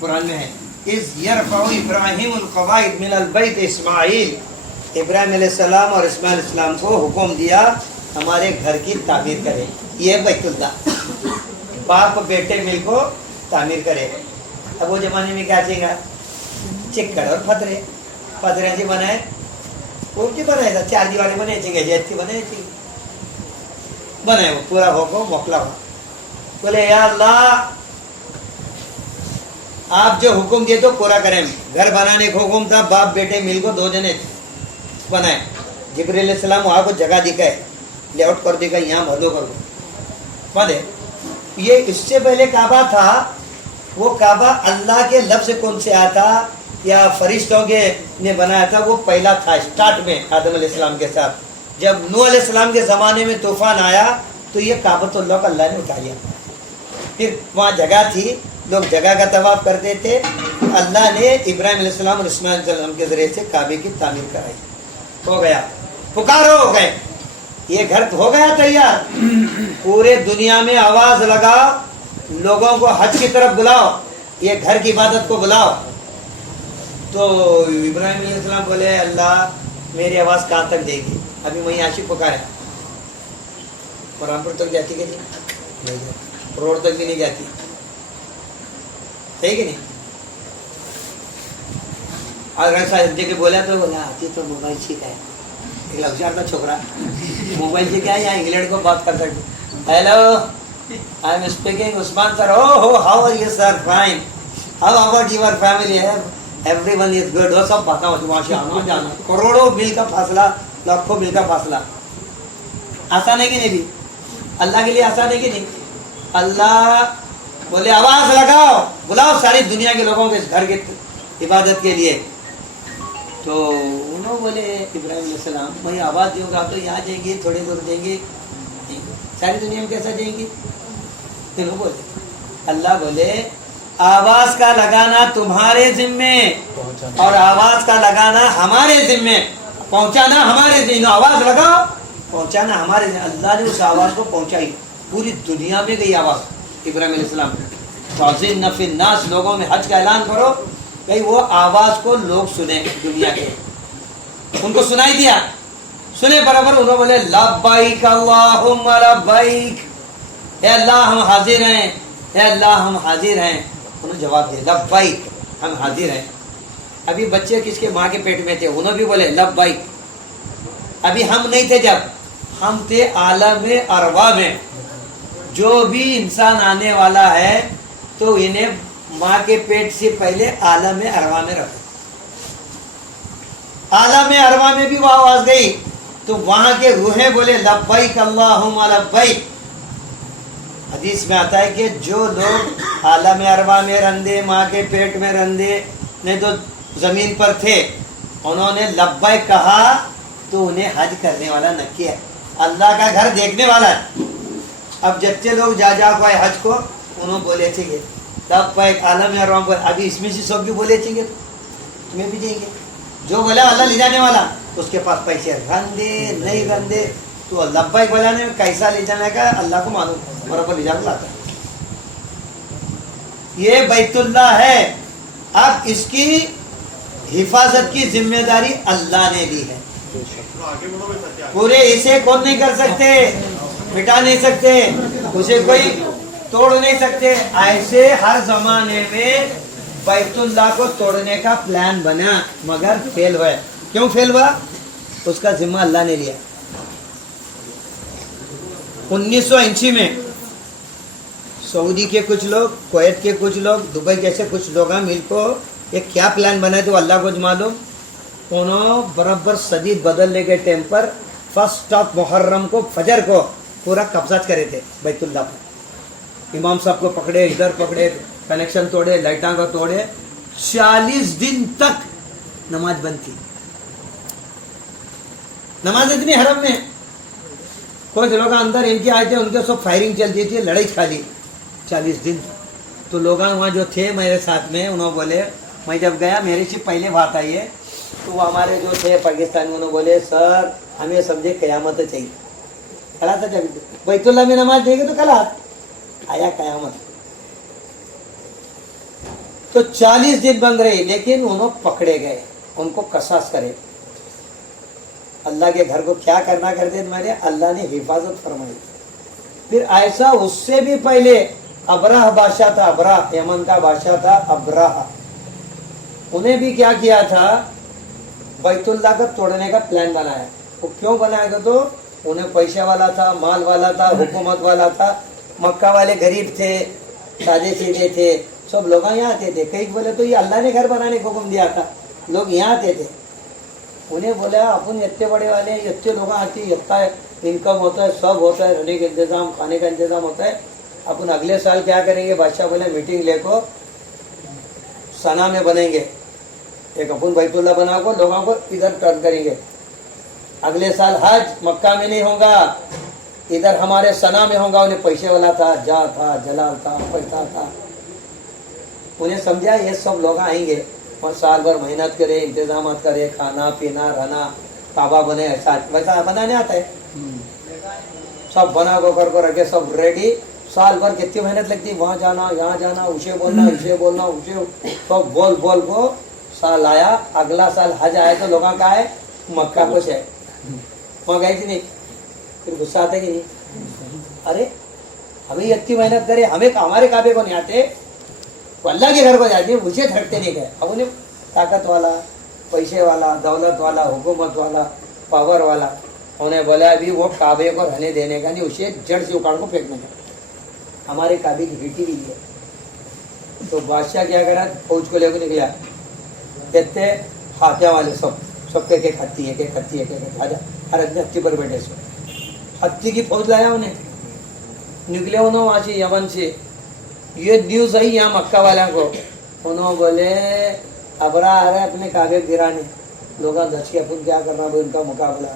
कुरान में है, इस यरफउ इब्राहिमुल कवाइद मिनल बैत इस्माइल, इब्राहिम अलैहिस्सलाम और इस्माइल अलैहिस्सलाम को हुक्म दिया हमारे घर की तामीर करें। ये बैतुल्लाह, बाप बेटे मिल को तामीर करे। अब वो जमाने में क्या चाहिए, चिक्कड़ और फतरे, फतरे से बनाए, वो भी बनाए था, 4 दीवारें बने चाहिए, जैसे बने चाहिए बनाए, वो पूरा होको मोकला हुआ। बोले या अल्लाह आप जो हुक्म दिए तो पूरा करें। घर बनाने का हुक्म था, बाप बेटे मिल को 2 जने बनाए। जिब्रील अलैहिस्सलाम वहाँ को जगह दिखाए, लेआउट कर दिखाए, यहाँ भदो कर दो बंदे। ये इससे पहले काबा था, वो काबा अल्लाह के लफ्ज़ कौन से आता या फरिश्तों के ने बनाया था, वो पहला था स्टार्ट में आदम अलैहिस्सलाम के साथ। जब नूह अलैहिस्सलाम के ज़माने में तूफान आया तो ये काबतुल्लाह को अल्लाह ने उठा लिया। फिर वहाँ जगह थी, लोग जगह का तवाफ करते थे, अल्लाह ने इब्राहिम अलैहिस्सलाम और इस्माइल अलैहिस्सलाम के ज़रिए से काबे की तामीर कराई। हो गया, पुकारो हो गए, ये घर हो गया तैयार। पूरे दुनिया में आवाज लगाओ, लोगों को हज की तरफ बुलाओ, ये घर की इबादत को बुलाओ। तो इब्राहिम अलैहिस्सलाम बोले अल्लाह मेरी आवाज कहाँ तक देगी, अभी वही आशिक पुकारे, रामपुर तक जाती कि नहीं, रोड तक भी नहीं जाती, है कि नहीं। अगर जगह बोला तो बोला आती तो मोबाइल सीख है, एक लफ्जार का छोकरा मोबाइल से क्या है, यहाँ इंग्लैंड को बात कर सकते। Hello I am speaking Usman sir, oh how are you sir, fine, how about your family, everyone is good, वो सब बातें होती, वहाँ से आना जाना, करोड़ों मील का फासला, लाखों मील का फासला, आसान है कि नहीं भी, अल्लाह के लिए आसान है कि नहीं। अल्लाह बोले आवाज लगाओ, बुलाओ सारी दुनिया के लोगों के घर की इबादत के लिए। तो उन्होंने बोले इब्राहिम अलैहिस्सलाम वही आवाज़ दूंगा तो यहाँ जाएंगे, थोड़ी दूर जाएंगे, सारी दुनिया में कैसा जाएंगे। फिर वो बोले, अल्लाह बोले आवाज़ का लगाना तुम्हारे जिम्मे और आवाज़ का लगाना हमारे जिम्मे, पहुँचाना हमारे जिम्मे, आवाज़ लगाओ पहुँचाना हमारे जिम्मे। अल्लाह ने उस आवाज़ को पहुँचाई, पूरी दुनिया में गई आवाज़ इब्राहिम अलैहिस्सलाम। ताज़िन नफिन नास, लोगों में हज का ऐलान करो, भाई वो आवाज को लोग सुने, दुनिया के उनको सुनाई दिया, सुने बराबर। उन्होंने बोले लब्बाइक अल्लाहुम्मा लब्बाइक, हे अल्लाह हम हाजिर हैं, हे अल्लाह हम हाजिर हैं। उन्होंने जवाब दिया लब्बाइक हम हाजिर हैं। अभी बच्चे किसके माँ के पेट में थे, उन्होंने भी बोले लब्बाइक। अभी हम नहीं थे, जब हम थे आलम अरवा में, जो भी इंसान आने वाला है तो इन्हें माँ के पेट से पहले आलम अरवा में रखो। आलम अरवा में भी वो आवाज गई तो वहां के रूहें बोले लब्बैक अल्लाहुम्मा लब्बैक। हदीस में आता है कि जो लोग आलम अरवा में रंधे, माँ के पेट में रंधे ने तो जमीन पर थे, उन्होंने लब्बैक कहा तो उन्हें हज करने वाला न किया, अल्लाह का घर देखने वाला है। अब जच्चे लोग जा पाए हज को, उन्होंने बोले चाहिए लब्बैक आलम अरवा पर, अभी इसमें से सब भी बोले चाहिए तुम्हें भी जाएंगे। जो बोला अल्लाह ले जाने वाला, उसके पास पैसे रंधे नहीं रंधे, तो लब्बैक बोलाने में कैसा ले जाने का अल्लाह को मालूम, बराबर ले जाकर लाता है। ये बैतुल्लाह है, अब इसकी हिफाजत की जिम्मेदारी अल्लाह ने दी है। पूरे इसे कौन नहीं कर सकते, मिटा नहीं सकते, उसे कोई तोड़ नहीं सकते। ऐसे हर जमाने में बैतुल्लाह को तोड़ने का प्लान बना, मगर फेल हुआ। क्यों फेल हुआ, उसका जिम्मा अल्लाह ने लिया। 1980 में सऊदी के कुछ लोग, कुवैत के कुछ लोग, दुबई जैसे कुछ लोग मिलको एक क्या प्लान बनाए तो अल्लाह को मालूम। उन्होंने बराबर सदी बदलने के टाइम पर फर्स्ट ऑफ मुहर्रम को फजर को पूरा कब्जा करे थे बैतुल्लाह पर। इमाम साहब को पकड़े, इधर पकड़े, कनेक्शन तोड़े, लाइटा को तोड़े, 40 दिन तक नमाज बंद थी। नमाज इतनी हरम में, कुछ लोग अंदर इनके आए थे, उनके सब फायरिंग चलती थी, लड़ाई खाली 40 दिन। तो लोग वहाँ जो थे मेरे साथ में, उन्होंने बोले, मैं जब गया मेरे से पहले बात आई है, तो वो हमारे जो थे पाकिस्तान में, उन्होंने बोले सर हमें समझे क़यामत चाहिए। कला था जब बैतुल्लाह में नमाज देंगे तो कल आया क़यामत। तो 40 दिन बंद रहे, लेकिन उन्होंने पकड़े गए, उनको कसास करे। अल्लाह के घर को क्या करना करते मैंने, अल्लाह ने हिफाजत फरमाई। फिर ऐसा उससे भी पहले अबराह बादशाह था, अबराह यमन का बादशाह था अबराह, उन्हें भी क्या किया था, बैतुल्लाह का तोड़ने का प्लान बनाया। वो क्यों बनाया तो उन्हें पैसे वाला था, माल वाला था, हुकूमत वाला था, मक्का वाले गरीब थे, सादे सीधे थे, सब लोग यहाँ आते थे। कई बोले तो ये अल्लाह ने घर बनाने को हुक्म दिया था, लोग यहाँ आते थे। उन्हें बोला अपन इतने बड़े वाले हैं, इतने लोग आते हैं, इतना इनकम होता है, सब होता है, रहने का इंतजाम, खाने का इंतजाम होता है, अपन अगले साल क्या करेंगे, बादशाह बोले मीटिंग लेको सना में बनेंगे, एक अपन बैतुल्लाह बना को लोगों को इधर टर्न करेंगे, अगले साल हज मक्का में नहीं होगा, इधर हमारे सना में होगा। उन्हें पैसे वाला था, जा था, जलाल था, पैसा था, उन्हें समझा ये सब लोग आएंगे और साल भर मेहनत करे, इंतजाम करे, खाना पीना रहना, काबा बने, ऐसा वैसा बनाने आता है, सब बना को रखे, सब रेडी। साल भर कितनी मेहनत लगती है, वहाँ जाना, यहाँ जाना, उसे बोलना, इसे बोलना, उसे सब बोल बोल को साल आया। अगला साल हज आया तो लोगों का है मक्का कुछ है, वहाँ गए थी नहीं, फिर गुस्सा आता कि नहीं, अरे हमें इतनी मेहनत करे, हमें हमारे काबे को नहीं आते, तो अल्लाह के घर को जाते हैं, मुझे थकते नहीं गए। अब उन्हें ताकत वाला, पैसे वाला, दौलत वाला, हुकूमत वाला, पावर वाला, उन्हें बोला अभी वो काबे को रहने देने का नहीं, उसे जड़ से उखाड़ को फेंकने का, हमारे काबे की बेटी भी है। तो बादशाह क्या करा, फौज को लेकर निकला, कहते हाथिया वाले सब सब के हत्ती है, हर आदमी हत्ती पर बैठे, सो हत्ती की फौज लाया उन्हें, निकले उन्होंने वहाँ से यमन से। ये न्यूज़ आई यहाँ मक्का वाला को, उन्होंने बोले अबरा आ रहा है अपने काबे गिराने, लोग दस के अपन क्या करना वो उनका मुकाबला।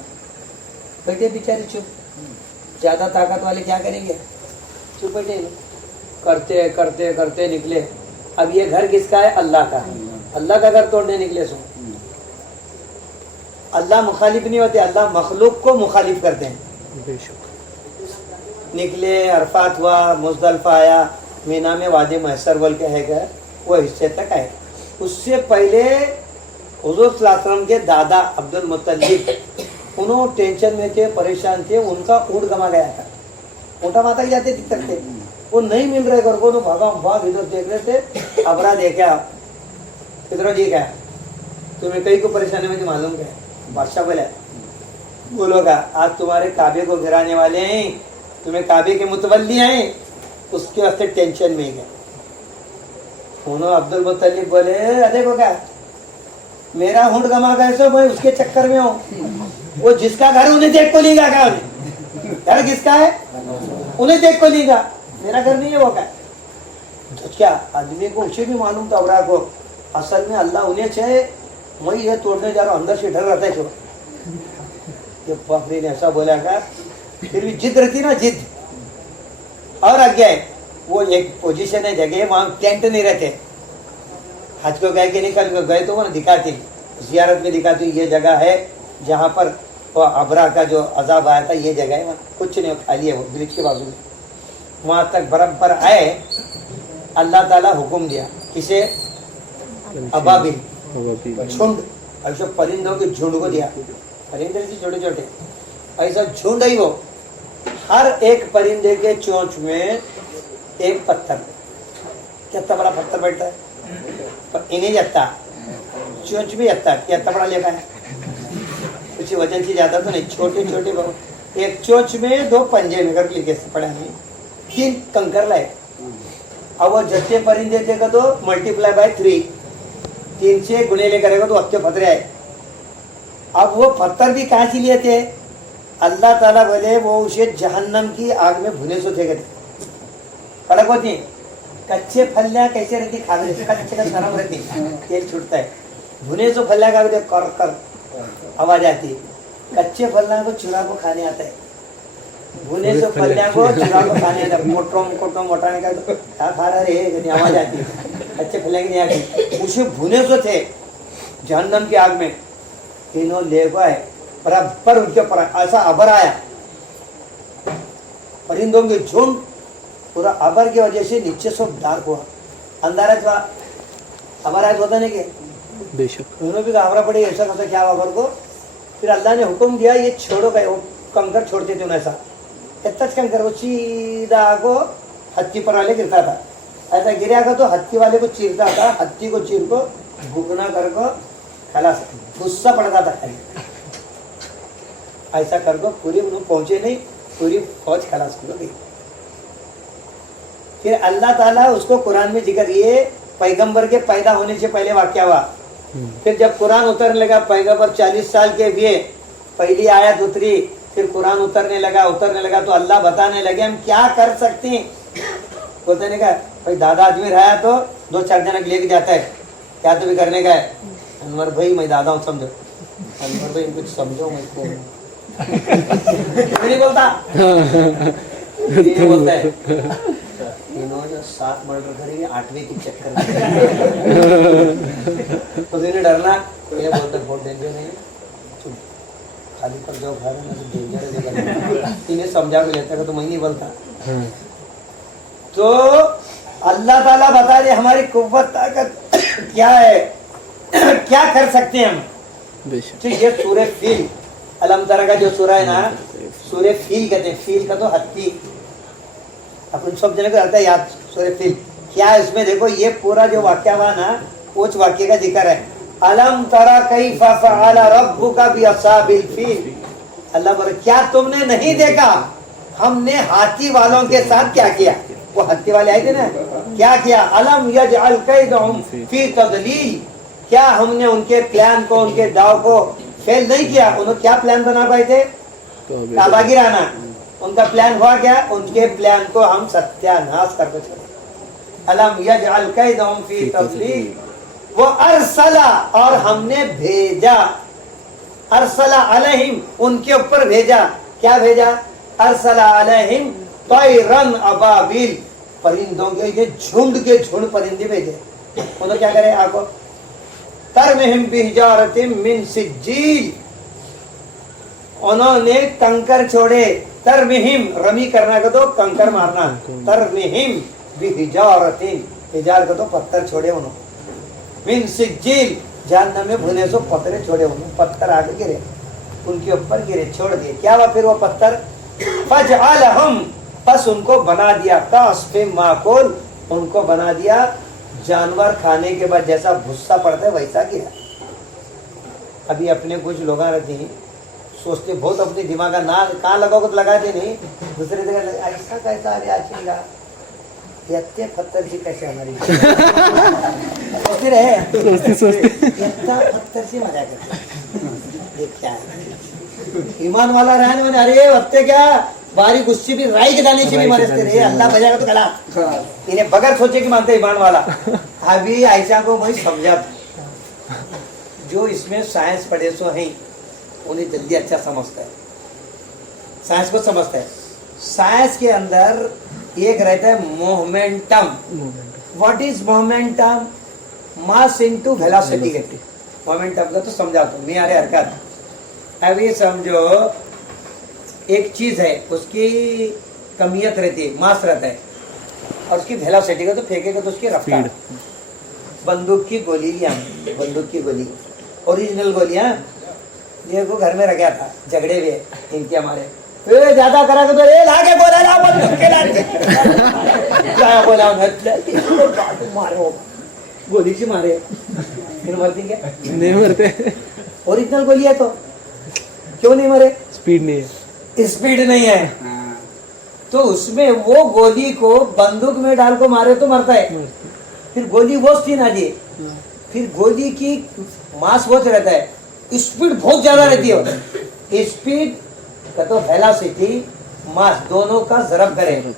बैठे बेचारे चुप, ज्यादा ताकत वाले क्या करेंगे, चुप बैठे, करते करते करते निकले। अब ये घर किसका है, अल्लाह का, अल्लाह का घर तोड़ने निकले। सो अल्लाह मुखालिफ नहीं होते, अल्लाह मखलूक को मुखालिफ करते हैं। निकले, अरफात हुआ, मुजदलफा आया, मीना में वादी महसर बोल के है वो हिस्से तक आए। उससे पहले हुजूर सल्लल्लाहु अलैहि वसल्लम के दादा अब्दुल मुत्तलिब, उन्होंने टेंशन में थे, परेशान थे, उनका ऊँट गमा गया था, ऊँटा माता के जाते दिक्कत थे, वो नहीं मिल रहे घर को, तो भाग इधर देख रहे थे। अबरा देखा, इधर जी क्या तुम्हें कई को परेशानी में मालूम क्या, बादशाह बोला बोलोगा आज तुम्हारे काबे को गिराने वाले हैं, तुम्हें काबे के मुतवल्ली हैं, उसके वास्ते टेंशन में गए। उन्होंने अब्दुल मुत्तलिब बोले अरे को क्या, मेरा ऊँट गमा गए सो मैं उसके चक्कर में हूँ, वो जिसका घर उन्हें देख को लेगा क्या, उन्हें घर किसका है उन्हें देख को लेगा, मेरा घर नहीं है वो क्या। तो क्या आदमी को उसे भी मालूम था अबरा को असल में अल्लाह उन्हें चाहे, मैं ये तोड़ने जा रहा हूँ, अंदर से डर रहता है। क्यों ये बकरी ने ऐसा बोला का, फिर भी जिद रहती ना, जिद और आगे है। वो एक पोजीशन है, जगह वहाँ टेंट नहीं रहते, हज को गए कि निकल गए तो वो दिखाती, जियारत में दिखाती ये जगह है जहाँ पर वो अबरा का जो अजाब आया था, ये जगह है, वहाँ कुछ नहीं, खाली है वो ब्रिज के बाजू में। वहाँ तक बराबर आए, अल्लाह ताला हुक्म दिया किसे, अबाबिल झुंड, ऐसा परिंदों के झुंड को दिया, परिंदे से छोटे छोटे ऐसा झुंड ही, वो हर एक परिंदे के चोंच में एक पत्थर, कितना बड़ा पत्थर बैठता है, पर इन्हें जाता चोंच भी जाता, कितना बड़ा लेखा है, कुछ वजन से ज्यादा तो नहीं, छोटे छोटे बहुत, एक चोंच में दो पंजे में कर लिखे पड़ा नहीं, 3 कंकर लाए। अब वो जत्ते परिंदे थे का तो मल्टीप्लाई बाय 3, 3 से गुने ले करेगा तो अच्छे पत्थर आए। अब वो पत्थर भी कहाँ से लिए थे, अल्लाह ताला बोले वो उसे जहन्नम की आग में भुने सो थे, फर्क होती, कच्चे फलियां कैसे रहती, खाने से कच्चे का नरम रहती, तेल छूटता है, भुने सो फलियां का कर कर आवाज आती, कच्चे फलियां को चुरा को खाने आता है, भुने सो फलियां को चुरा को खाने आता है, मोटरों मोटाने का तो क्या खा रहा है, आवाज आती है, कच्चे फलियां की नहीं आती, उसे भुने सो थे जहन्नम की आग में, तीनों ले गए बराबर उनके ऊपर, ऐसा अबर आया, परिंदों के झुंड पूरा अबर की वजह से नीचे सब डार्क हुआ, अंधारा था, हमारा आज होता नहीं कि बेशक उन्होंने भी घावरा पड़ी ऐसा कैसा क्या हुआ को। फिर अल्लाह ने हुक्म दिया ये छोड़ो गए, वो कंकर छोड़ते थे ऐसा, इतना कंकर वो सीधा को हत्ती पर वाले गिरता था, ऐसा गिरा का तो हत्ती वाले को चीरता था, हत्ती को चीर को भुगना कर को खलास, गुस्सा पड़ता था खाली, ऐसा कर को पूरी उन्होंने पहुंचे नहीं, पूरी फौज खलास हो गई। फिर अल्लाह ताला उसको कुरान में जिक्र, ये पैगंबर के पैदा होने से पहले वाक्या हुआ। फिर जब कुरान उतरने लगा, पैगंबर 40 साल के हुए, पहली आयत उतरी, फिर कुरान उतरने लगा तो अल्लाह बताने लगे हम क्या कर सकते हैं। बोलते नहीं का भाई दादा आदमी रहा तो 2-4 जन लेके जाता है, क्या तो भी करने का है। अनवर भाई मैं दादा हूँ समझो, अनवर भाई कुछ समझो मैं को नहीं बोलता, ये बोलता है इन्होंने 7 मर्डर करेंगे 8वें की चक्कर तो इन्हें डरना, ये बोलते बहुत डेंजर नहीं, चुप खाली पर जाओ खा रहे ना डेंजर है, इन्हें समझा के लेता है तो मैं नहीं बोलता। तो अल्लाह ताला बता रहे हमारी कुव्वत ताकत क्या है, क्या कर सकते हैं हम। तो ये सूरह फील, अलम तरा का जो सूरह है ना, सूरह फील कहते हैं, फील का तो हत्ती, अपन सब जने को रहता है याद। सूरह फील क्या है, इसमें देखो ये पूरा जो वाक्य हुआ ना, उस वाक्य का जिक्र है। अलम तरा कैफा फअल रब्बुका बिअस्हाबिल फील, अल्लाह बोले क्या तुमने नहीं देखा हमने हाथी वालों के साथ क्या किया। वो हाथी वाले आए थे ना, क्या किया। अलम यजअल कैदहुम फी तदलील, क्या हमने उनके प्लान को, उनके दाव को फेल नहीं किया। उन्होंने क्या प्लान बना पाए थे, काबा गिराना। उनका प्लान हुआ क्या, उनके प्लान को हम सत्यानाश करके छोड़े। अलम यजअल कैदहुम फी तदलील वो अरसला, और हमने भेजा, अरसला अलैहिम उनके ऊपर भेजा, क्या भेजा, अरसला अलैहिम तैरन अबाबिल, परिंदों के झुंड परिंदे भेजे। उन्होंने क्या करे आपको, तरमिहिम बिहिजारतिम मिन सिज्जील, उन्होंने कंकर छोड़े। तरमिहिम रमी करना का तो कंकर मारना, तरमिहिम बिहिजारतिन, हिजार का तो पत्थर छोड़े उन्होंने, मिन सिज्जील जहन्नम में भुने सो पत्थर छोड़े उन्होंने, पत्थर आगे गिरे, उनके ऊपर गिरे, छोड़ दिए। क्या हुआ फिर वो पत्थर, फजअलहुम, बस उनको बना दिया, कास्फिम माकुल, उनको बना दिया जानवर खाने के बाद जैसा भुस्सा पड़ता है वैसा गिरा। अभी अपने कुछ लोग रहते हैं सोचते बहुत अपने दिमाग का ना कहाँ लगाओगे तो लगाते नहीं, दूसरे जगह ऐसा कैसा अभी आचेगा, यत्ते पत्थर से कैसे हमारी पत्थर से मजा करते क्या है। ईमान वाला रहने मैंने अरे हत्ते क्या बारी गुस्से भी राई के दाने से भी मरते रहे, अल्लाह बजाएगा तो कला इन्हें बगैर सोचे कि मानते ईमान वाला। अभी ऐसा को मैं समझा, जो इसमें साइंस पढ़े सो है उन्हें जल्दी अच्छा समझता है, साइंस को समझता है। साइंस के अंदर एक रहता है momentum. What is momentum, mass into velocity. Momentum का तो समझा तो मैं अरे हरकत। अभी समझो एक चीज है उसकी कमियत रहती है, मास रहता है, और उसकी वेलोसिटी का तो फेंकेगा तो उसकी रफ्तार। बंदूक की गोली लिया, बंदूक की गोली ओरिजिनल गोलियां देखो घर में रखा था, झगड़े हुए इनके हमारे ज्यादा करा तो लाके बोला ला बंदूक के लाके क्या बोला मारो गोली से मारे, फिर मरती क्या, नहीं मरते। ओरिजिनल गोली है तो क्यों नहीं मरे, स्पीड नहीं है, स्पीड नहीं है। तो उसमें वो गोली को बंदूक में डाल को मारे तो मरता है। फिर गोली वो थी ना जी, फिर गोली की मास बहुत रहता है, स्पीड बहुत ज्यादा रहती है। स्पीड का तो वेलोसिटी मास दोनों का जरब करे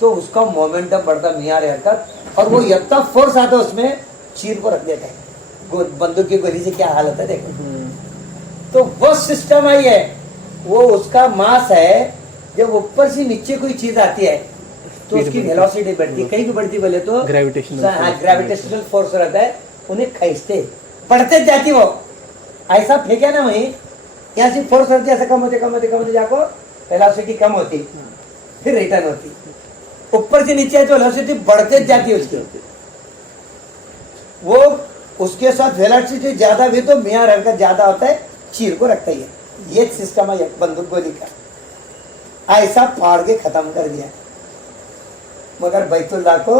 तो उसका मोमेंटम बढ़ता मियाँ हरकत, और वो इतना फोर्स आता है उसमें चीर को रख देता है। बंदूक की गोली से क्या हाल होता है देखो। तो वो सिस्टम आई है, वो उसका मास है, जब ऊपर से नीचे कोई चीज आती है तो उसकी वेलोसिटी बढ़ती है। कहीं भी बढ़ती बोले तो ग्रेविटेशनल फोर्स रहता है, उन्हें खींचते बढ़ते जाती। वो ऐसा फेंका ना वहीं, यहाँ से फोर्स रहती है, ऐसा कम होते जाको वेलोसिटी कम होती, फिर रिटर्न होती। ऊपर से नीचे है तो वेलोसिटी बढ़ते जाती है उसकी। वो उसके साथ वेलोसिटी ज्यादा भी तो मियाँ हरकत ज्यादा होता है, चीर को रखता ही है। ये सिस्टम है बंदूक गोली का, ऐसा फाड़ के खत्म कर दिया, मगर बैतुल्लाह को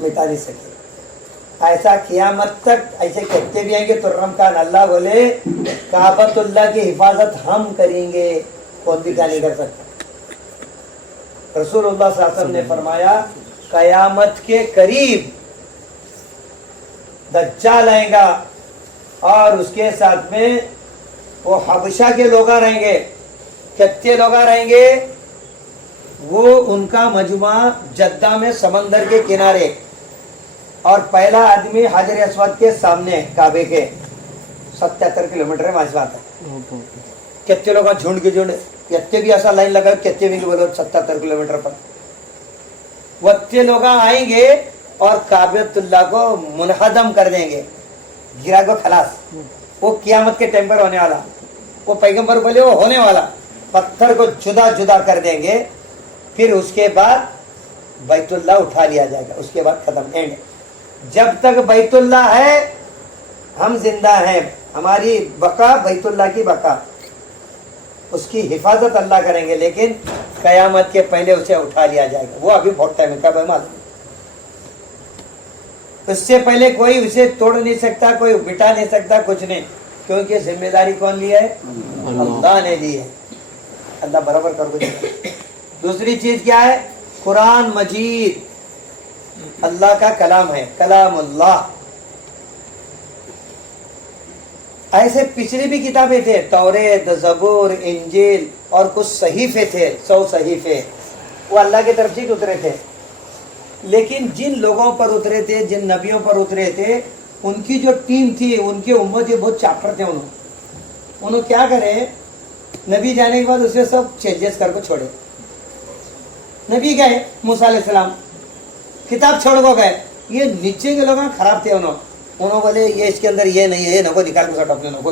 मिटा नहीं सके। ऐसा कियामत तक ऐसे कहते भी आएंगे। तुर्रम खान अल्लाह बोले काबतुल्लाह की हिफाजत हम करेंगे, कौन भी क्या नहीं कर सकता। रसूलुल्लाह सल्लल्लाहु अलैहि वसल्लम ने फरमाया कयामत के करीब दज्जाल आएगा और उसके साथ में वो हबशा के लोग रहेंगे, कितने लोग रहेंगे, वो उनका मजमा जद्दा में समंदर के किनारे, और पहला आदमी हाजर अस्वद के सामने काबे के 77 किलोमीटर है माजबात है। कितने लोग झुंड के झुंड, कितने भी ऐसा लाइन लगा, कितने भी बोलो 77 किलोमीटर पर वत्ते लोग आएंगे और काबतुल्लाह को मुनहदम कर देंगे, गिरा को खलास। वो कियामत के टाइम पर होने वाला, वो पैगंबर बोले वो होने वाला, पत्थर को जुदा जुदा कर देंगे, फिर उसके बाद बैतुल्लाह उठा लिया जाएगा, उसके बाद खत्म, एंड। जब तक बैतुल्लाह है हम जिंदा हैं, हमारी बका बैतुल्लाह की बका, उसकी हिफाजत अल्लाह करेंगे, लेकिन कयामत के पहले उसे उठा लिया जाएगा। वो अभी बहुत टाइम है, कब है मालूम? उससे पहले कोई उसे तोड़ नहीं सकता, कोई मिटा नहीं सकता, कुछ नहीं, क्योंकि जिम्मेदारी कौन ली है? अल्लाह ने ली है। अल्लाह बराबर कर देगा। दूसरी चीज क्या है? कुरान मजीद अल्लाह का कलाम है, कलामुल्लाह। ऐसे पिछली भी किताबें थे, तौरेत, ज़बूर, इंजील और कुछ सहीफे थे, 100 सहीफे, वो अल्लाह की तरफ से उतरे थे। लेकिन जिन लोगों पर उतरे थे, जिन नबियों पर उतरे थे, उनकी जो टीम थी, उनके उम्मत बहुत चापर थे। उन्होंने क्या करे, नबी जाने के बाद उसे सब चेंजेस करके छोड़े। नबी गए मूसा अलैहिस्सलाम, किताब छोड़ को गए, ये नीचे के लोग खराब थे। उन्होंने बोले ये इसके अंदर ये नहीं है, ये नको निकाल के अपने नको,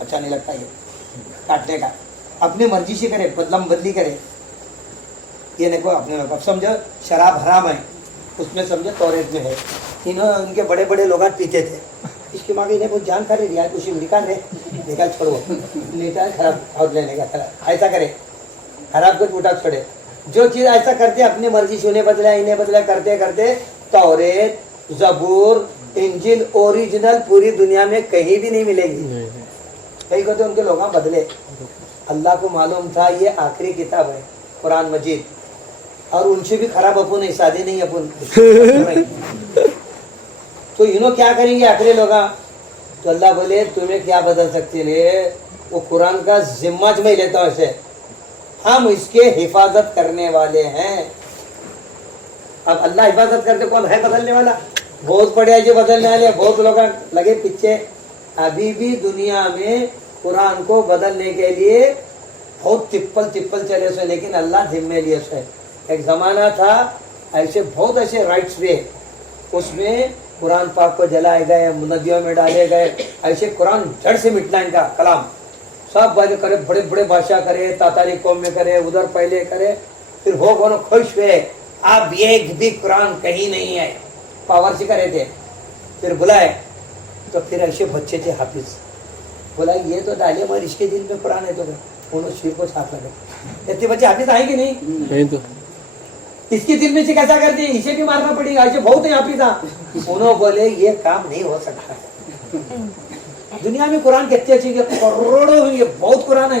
अच्छा नहीं लगता ये काटने का, अपनी मर्जी से करे, बदलम बदली करे, ये नको अपने नको। अब समझो शराब हराम है, उसमें समझो तौरेत में है, इन्होंने उनके बड़े बड़े लोग पीते थे, इसके मांगे इन्हें बहुत जानकारी दिया, उसी निकाल रहे, निकाल छोड़ो, निकाल खराब और लेने का खराब, ऐसा करे, खराब को उठा छोड़े। जो चीज ऐसा करते अपनी मर्जी से, उन्हें बदला इन्हें बदला, करते करते तौरेत, ज़बूर, इंजिल ओरिजिनल पूरी दुनिया में कहीं भी नहीं मिलेगी। कहीं कहते उनके लोग बदले। अल्लाह को मालूम था ये आखिरी किताब है कुरान मजीद, और उनसे भी खराब अपन है, शादी नहीं अपन। तो इन्हों क्या करेंगे आखिरी लोग? तो अल्लाह बोले तुम्हें क्या बदल सकते है, वो कुरान का जिम्मा मैं लेता हूँ, ऐसे हम इसके हिफाजत करने वाले हैं। अब अल्लाह हिफाजत करते, कौन है बदलने वाला? बहुत पड़े जो बदलने वाले, बहुत लोग लगे पीछे। अभी भी दुनिया में कुरान को बदलने के लिए बहुत तिप्पल चले से, लेकिन अल्लाह जिम्मे लिए से। एक जमाना था ऐसे बहुत ऐसे राइट्स हुए, उसमें कुरान पाक को जलाए गए, नदियों में डाले गए, ऐसे कुरान जड़ से मिटना इनका कलाम, सब बातें करे, बड़े बड़े भाषा करे, तातारी कौम में करे, उधर पहले करे, फिर हो कौन खुश हुए, अब एक भी कुरान कहीं नहीं है, पावर से करे थे। फिर बुलाए तो फिर ऐसे बच्चे थे हाफिज, बोला ये तो डाले मगर इसके दिल में कुरान है, तो उन्होंने सिर को छाप लगे। इतने बच्चे हाफिज आएंगे नहीं तो इसके दिल में से कैसा कर दिए, इसे भी मारना पड़ेगा, ऐसे बहुत है हाफिज। उन्होंने बोले ये काम नहीं हो सकता। दुनिया में कुरान कितने चाहिए, करोड़ों होंगे, बहुत कुरान है,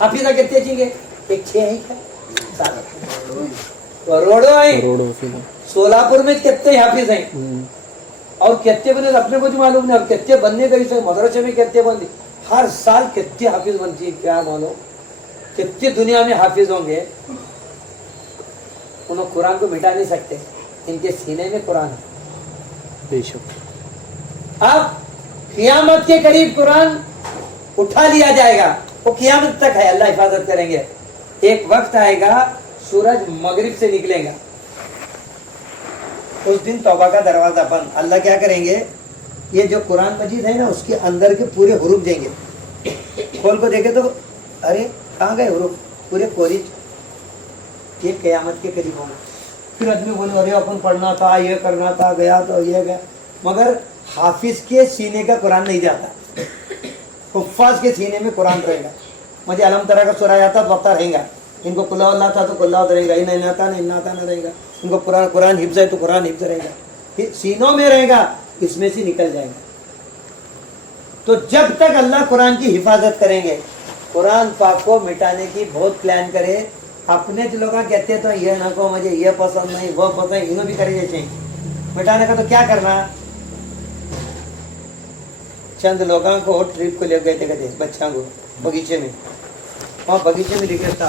हाफिजा कितने चाहिए, एक 6 है क्या, करोड़ों है। सोलापुर में कितने हाफिज हैं, और कितने बने अपने को मालूम नहीं, अब कितने बनने गए से मदरसे में कितने बनते, हर साल कितने हाफिज बनती है, क्या मानो कितने दुनिया में हाफिज होंगे। उन्होंने कुरान को मिटा नहीं सकते, इनके सीने में कुरान है बेशक। अब कियामत के करीब कुरान उठा लिया जाएगा, वो कियामत तक है, अल्लाह हिफाजत करेंगे। एक वक्त आएगा सूरज मगरिब से निकलेगा, उस दिन तौबा का दरवाजा बंद। अल्लाह क्या करेंगे, ये जो कुरान मजीद है ना उसके अंदर के पूरे हुरूफ देंगे, खोल को देखे तो अरे कहाँ गए हुरूफ, पूरे कोरिज, ये क़यामत के करीब होंगे। फिर आदमी बोले अरे अपन पढ़ना था, ये करना था, गया तो ये गया, मगर हाफिज के सीने का कुरान नहीं जाता, हुफ्फाज के सीने में कुरान रहेगा। मुझे अलम तरह का सुराया आता तो वक्ता रहेगा, इनको कुल्ला अल्लाह था तो कुल्ला रहेगा, नहीं आता नहीं नाता नहीं रहेगा, इनको कुरान हिफ्ज है तो कुरान हिफ्ज रहेगा, ये सीनों में रहेगा, इसमें से निकल जाएगा। तो जब तक अल्लाह कुरान की हिफाजत करेंगे, कुरान पाक को मिटाने की बहुत प्लान करे। अपने जो लोग कहते हैं तो ये ना को मुझे ये पसंद नहीं वो पसंद, इन्हों भी करे जैसे मिटाने का तो क्या करना। चंद लोगों को ट्रिप को ले गए थे कहते बच्चा को बगीचे में, और बगीचे में लिखे था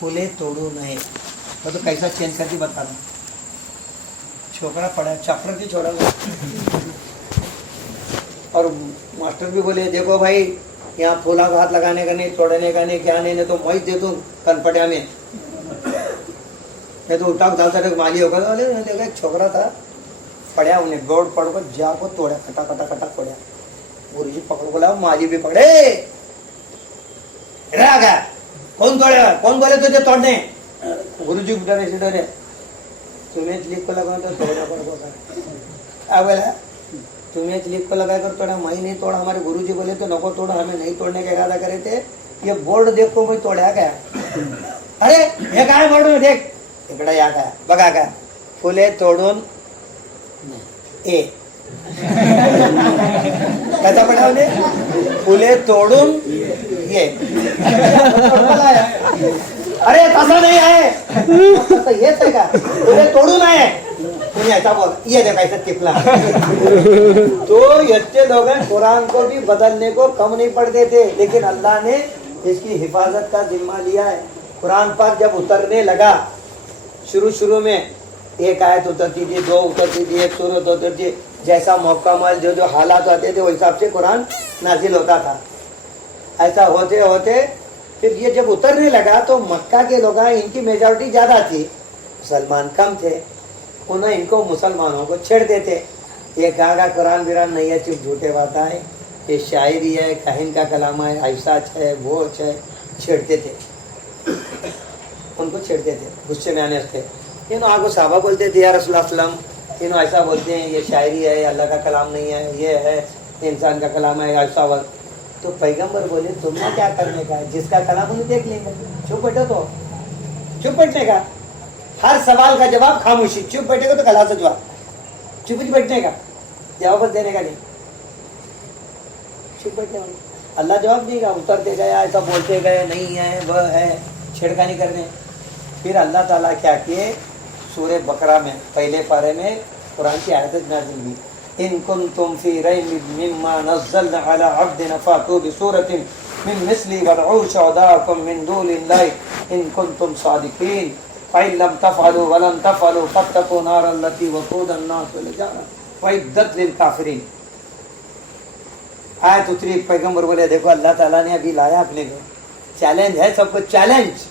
फूले तोड़ो नहीं, तो कैसा चेंज करके बता रहा। छोकरा पढ़ा चैप्टर की छोड़ा और मास्टर भी बोले देखो भाई यहाँ फूला का हाथ लगाने का नहीं, तोड़ने का नहीं, क्या नहीं, तो मैं दे दूँ कनपटिया में, मैं तो उठा डालता माली होगा। देखा एक छोकरा था पढ़ा, उन्हें बोर्ड पढ़ कर जा को तोड़ा, कटा कटा कटा तोड़ा। गुरु जी पकड़ बोला, माली भी पकड़े, गया कौन तोड़ेगा, कौन बोले तुझे तोड़ने। गुरु जी डरे से डरे, तुम्हें लिख को लगा तो तोड़ना पड़ेगा। बोला तुम्हें लिख को लगा कर तोड़ा, मैं नहीं तोड़ा, हमारे गुरु जी बोले तो नको तोड़ा, हमें नहीं तोड़ने का इरादा करे थे, ये बोर्ड देखो मैं तोड़ा क्या। अरे ये क्या है बोर्ड में, देख इकड़ा या क्या बगा क्या, फुले तोड़ून ए कैसा पढ़ा उन्हें, फुले तोड़ून ये। अरे ऐसा नहीं है, तो ये का फुले तोड़ून है, ऐसा बोल, ये देखा ऐसा टिपला। तो ये लोग कुरान को भी बदलने को कम नहीं पड़ते थे, लेकिन अल्लाह ने इसकी हिफाजत का जिम्मा लिया है। कुरान पाक जब उतरने लगा, शुरू में एक आयत उतरती थी, दो उतरती थी, एक सूरत उतरती, जैसा मौकामल जो हालात आते थे उस हिसाब से कुरान नाजिल होता था। ऐसा होते होते फिर ये जब उतरने लगा तो मक्का के लोग, इनकी मेजॉरिटी ज्यादा थी, मुसलमान कम थे, उन्हें इनको मुसलमानों को छेड़ देते। ये कहा कुरान बिरान नहीं है, सिर्फ झूठे बात है, ये शायरी है, काहिन का कलाम है, ऐसा है वो है, छेड़ते थे, उनको छेड़ते थे, गुस्से में आने थे। इन्हों आगो साहबा बोलते थे या रसूलुल्लाह सल्लम, इन्हों ऐसा बोलते हैं ये शायरी है, अल्लाह का कलाम नहीं है, ये है इंसान का कलाम है, ऐसा वक्त। तो पैगंबर बोले तुमने क्या करने का है, जिसका कलाम उन्हें देख लेंगे, चुप बैठो, तो चुप बैठने का, हर सवाल का जवाब खामोशी, चुप बैठेगा तो कला से जवाब, चुप बैठने का, जवाब देने का नहीं, चुप बैठने वाला। अल्लाह जवाब देगा, उतरते गया, ऐसा बोलते गए, नहीं है वह है, छेड़खानी करने। फिर अल्लाह ताला क्या किए, सूरह बकरा में पहले पारे में कुरान की आयत नाज़िल हुई, इन कुंतुम फी रैबिन मिम्मा नज़्ज़लना अला अब्दिना फातू बिसूरतिन मिन मिस्ली वदऊ शुहदाअकुम मिन दूनिल्लाहि इन कुंतुम सादिकीन फ़इन लम तफ़अलू व लन तफ़अलू फत्तक़ू नारल लती वक़ूदुहा अन्नास वल हिजारा वइद्दत लिल काफ़िरीन। आयत उतरी, पैगंबर बोले देखो अल्लाह ताला ने अभी लाया अपने को, चैलेंज है सबको, चैलेंज।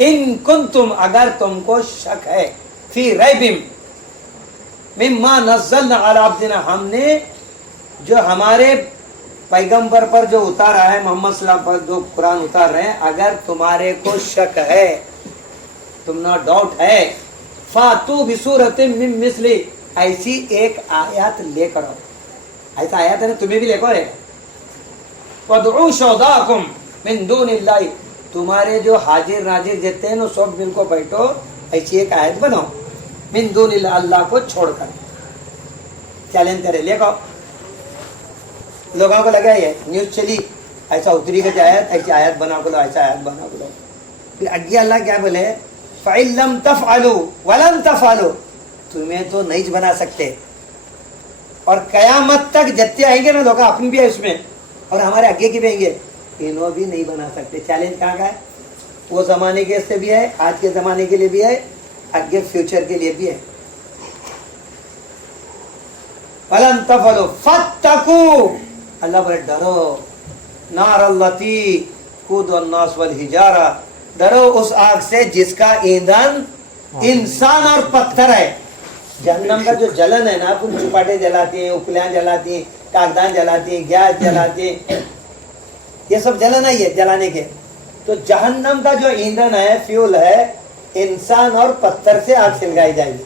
इन कुंतुम, अगर तुमको शक है, फी रैबिम मिम्मा नज़्ज़लना अला अब्दिना, हमने जो हमारे पैगंबर पर जो उतारा है, मोहम्मद सल्लल्लाहु अलैहि वसल्लम पर जो कुरान उतार रहे हैं, अगर तुम्हारे को शक है, तुमना डाउट है, फातू बिसूरतिन मिन मिस्ली, ऐसी एक आयत लेकर आओ, ऐसा आयत है ना, तुम्हें भी लेकर है, वदऊ शुहदाअकुम मिन दूनिल्लाहि, तुम्हारे जो हाजिर नाजिर जितने हैं सब मिलकर बैठो, ऐसी एक आयत बनाओ, मिन दूनिल्लाहि, अल्लाह को छोड़कर। चैलेंज करे, लेकर लोगों को लगा ये न्यूज चली, ऐसा उतरी का आयत, ऐसी आयत बना बोलो, ऐसा आयत बना बोलो। फिर आगे अल्लाह क्या बोले, फ़इन लम तफ़अलू व लन तफ़अलू, तुम्हें तो नहीं बना सकते, और कयामत तक जितने आएंगे ना लोग, अपने भी है उसमें और हमारे आगे के भी आएंगे, इन्हों भी नहीं बना सकते। चैलेंज कहाँ का है, वो जमाने के से भी है, आज के जमाने के लिए भी है, आगे फ्यूचर के लिए भी है। वलन तफ़अलू फत्तक़ू, अल्लाह बोले डरो, नारल लती वक़ूदुहा अन्नास वल हिजारा, डरो उस आग से जिसका ईंधन इंसान और पत्थर है। जहन्नम का जो जलन है ना, अपन चुपाटे जलाती हैं, उपलियां जलाती हैं, कागदान जलाती हैं, गैस जलाती हैं, ये सब जलन है ये जलाने के। तो जहन्नम का जो ईंधन है, फ्यूल है, इंसान और पत्थर से आग सिलगाई जाएगी।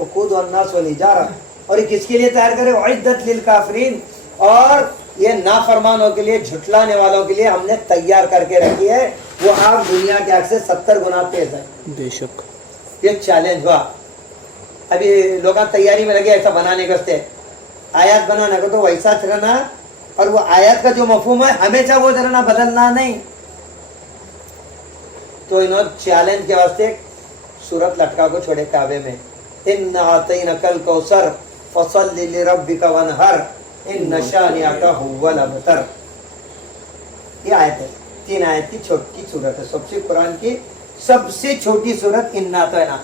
वकूद वन्नास वल हिजारा, और ये किसके लिए तैयार करे? उइद्दत लिल काफिरीन, और ये नाफरमानों के लिए, झुटलाने वालों के लिए हमने तैयार करके रखी है। वो आग दुनिया की आग से 70 गुना तेज है। बेशक। ये चैलेंज हुआ। अभी लोग तैयारी में लगे ऐसा बनाने के वास्ते, आयत बनाने को, तो वैसा चलना, और वो आयत का जो मफहूम है हमेशा वो चलना, बदलना नहीं। तो इन्होंने चैलेंज के वास्ते सूरत लटका को छोड़े काबे में, इन्ना आतैनकल कौसर फसल्लि लिरब्बिका वनहर इन्न शानिअका हुवल अबतर। ये आयत है, 3 आयत की छोटी सूरत है। सबसे कुरान की सबसे छोटी सूरत इन्ना आतैना,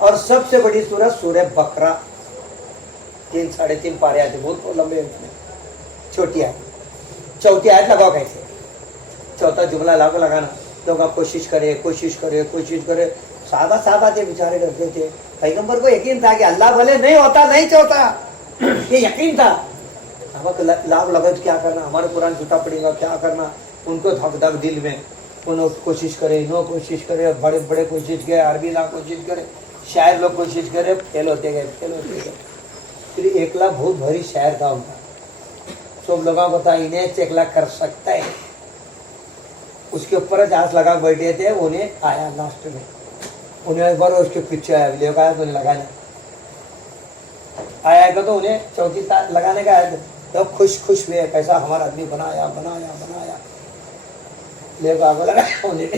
और सबसे बड़ी सूरत सूरह बकरा, 3 साढ़े 3 पारे आते, बहुत लंबे हैं। छोटी आयत, चौथी आयत लगाओ कैसे? चौथा जुमला लागू लगाना। लोग आप कोशिश करे, कोशिश करे, कोशिश करे। सादा सादा थे बेचारे, डरते थे। पैगंबर को यकीन था कि अल्लाह बोले नहीं होता, नहीं चौथा, ये यकीन था। अब लाभ लगा तो क्या करना, हमारे कुरान झूठा पड़ेगा, क्या करना? उनको धक धक दिल में, उन्होंने कोशिश करे, नो कोशिश करे, बड़े बड़े कोशिश करे, अरबी लाख कोशिश करे, शायर लोग कोशिश करे, फेल होते गए, फेल होते गए। फिर 1 लाख बहुत भारी शायर था उनका, सब लोगों को था इन्हें 1 लाख कर सकता है। उसके ऊपर आस लगा बैठे थे, उन्हें आया लास्ट में, उन्हें एक बार उसके पीछे आया, लेकर आया तो उन्हें लगाना आया का, तो उन्हें चौथी लगाने का आया, तो खुश खुश हुए, कैसा हमारा आदमी बनाया बनाया बनाया, लेकर आगे लगा उन्हें।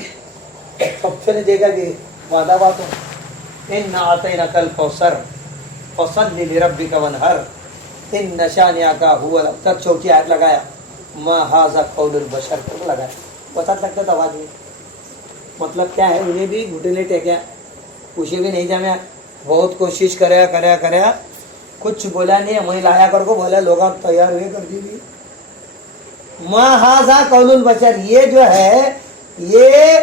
सबसे ने देखा कि वादा बात हो, इन्ना आतैनकल कौसर फसल्लि लिरब्बिका वनहर इन्न शानिअका हुवल अबतर। चौथी आयत लगाया, मा हाज़ा कौलुल बशर को लगाया। पता लगता था आवाज में, मतलब क्या है? उन्हें भी घुटने टेका, उसे भी नहीं जमा, बहुत कोशिश कराया कराया कराया, कुछ बोला नहीं। वही लाया कर को बोला, लोग तैयार हुए कर दी। मा हाज़ा कौलुल बशर, ये जो है ये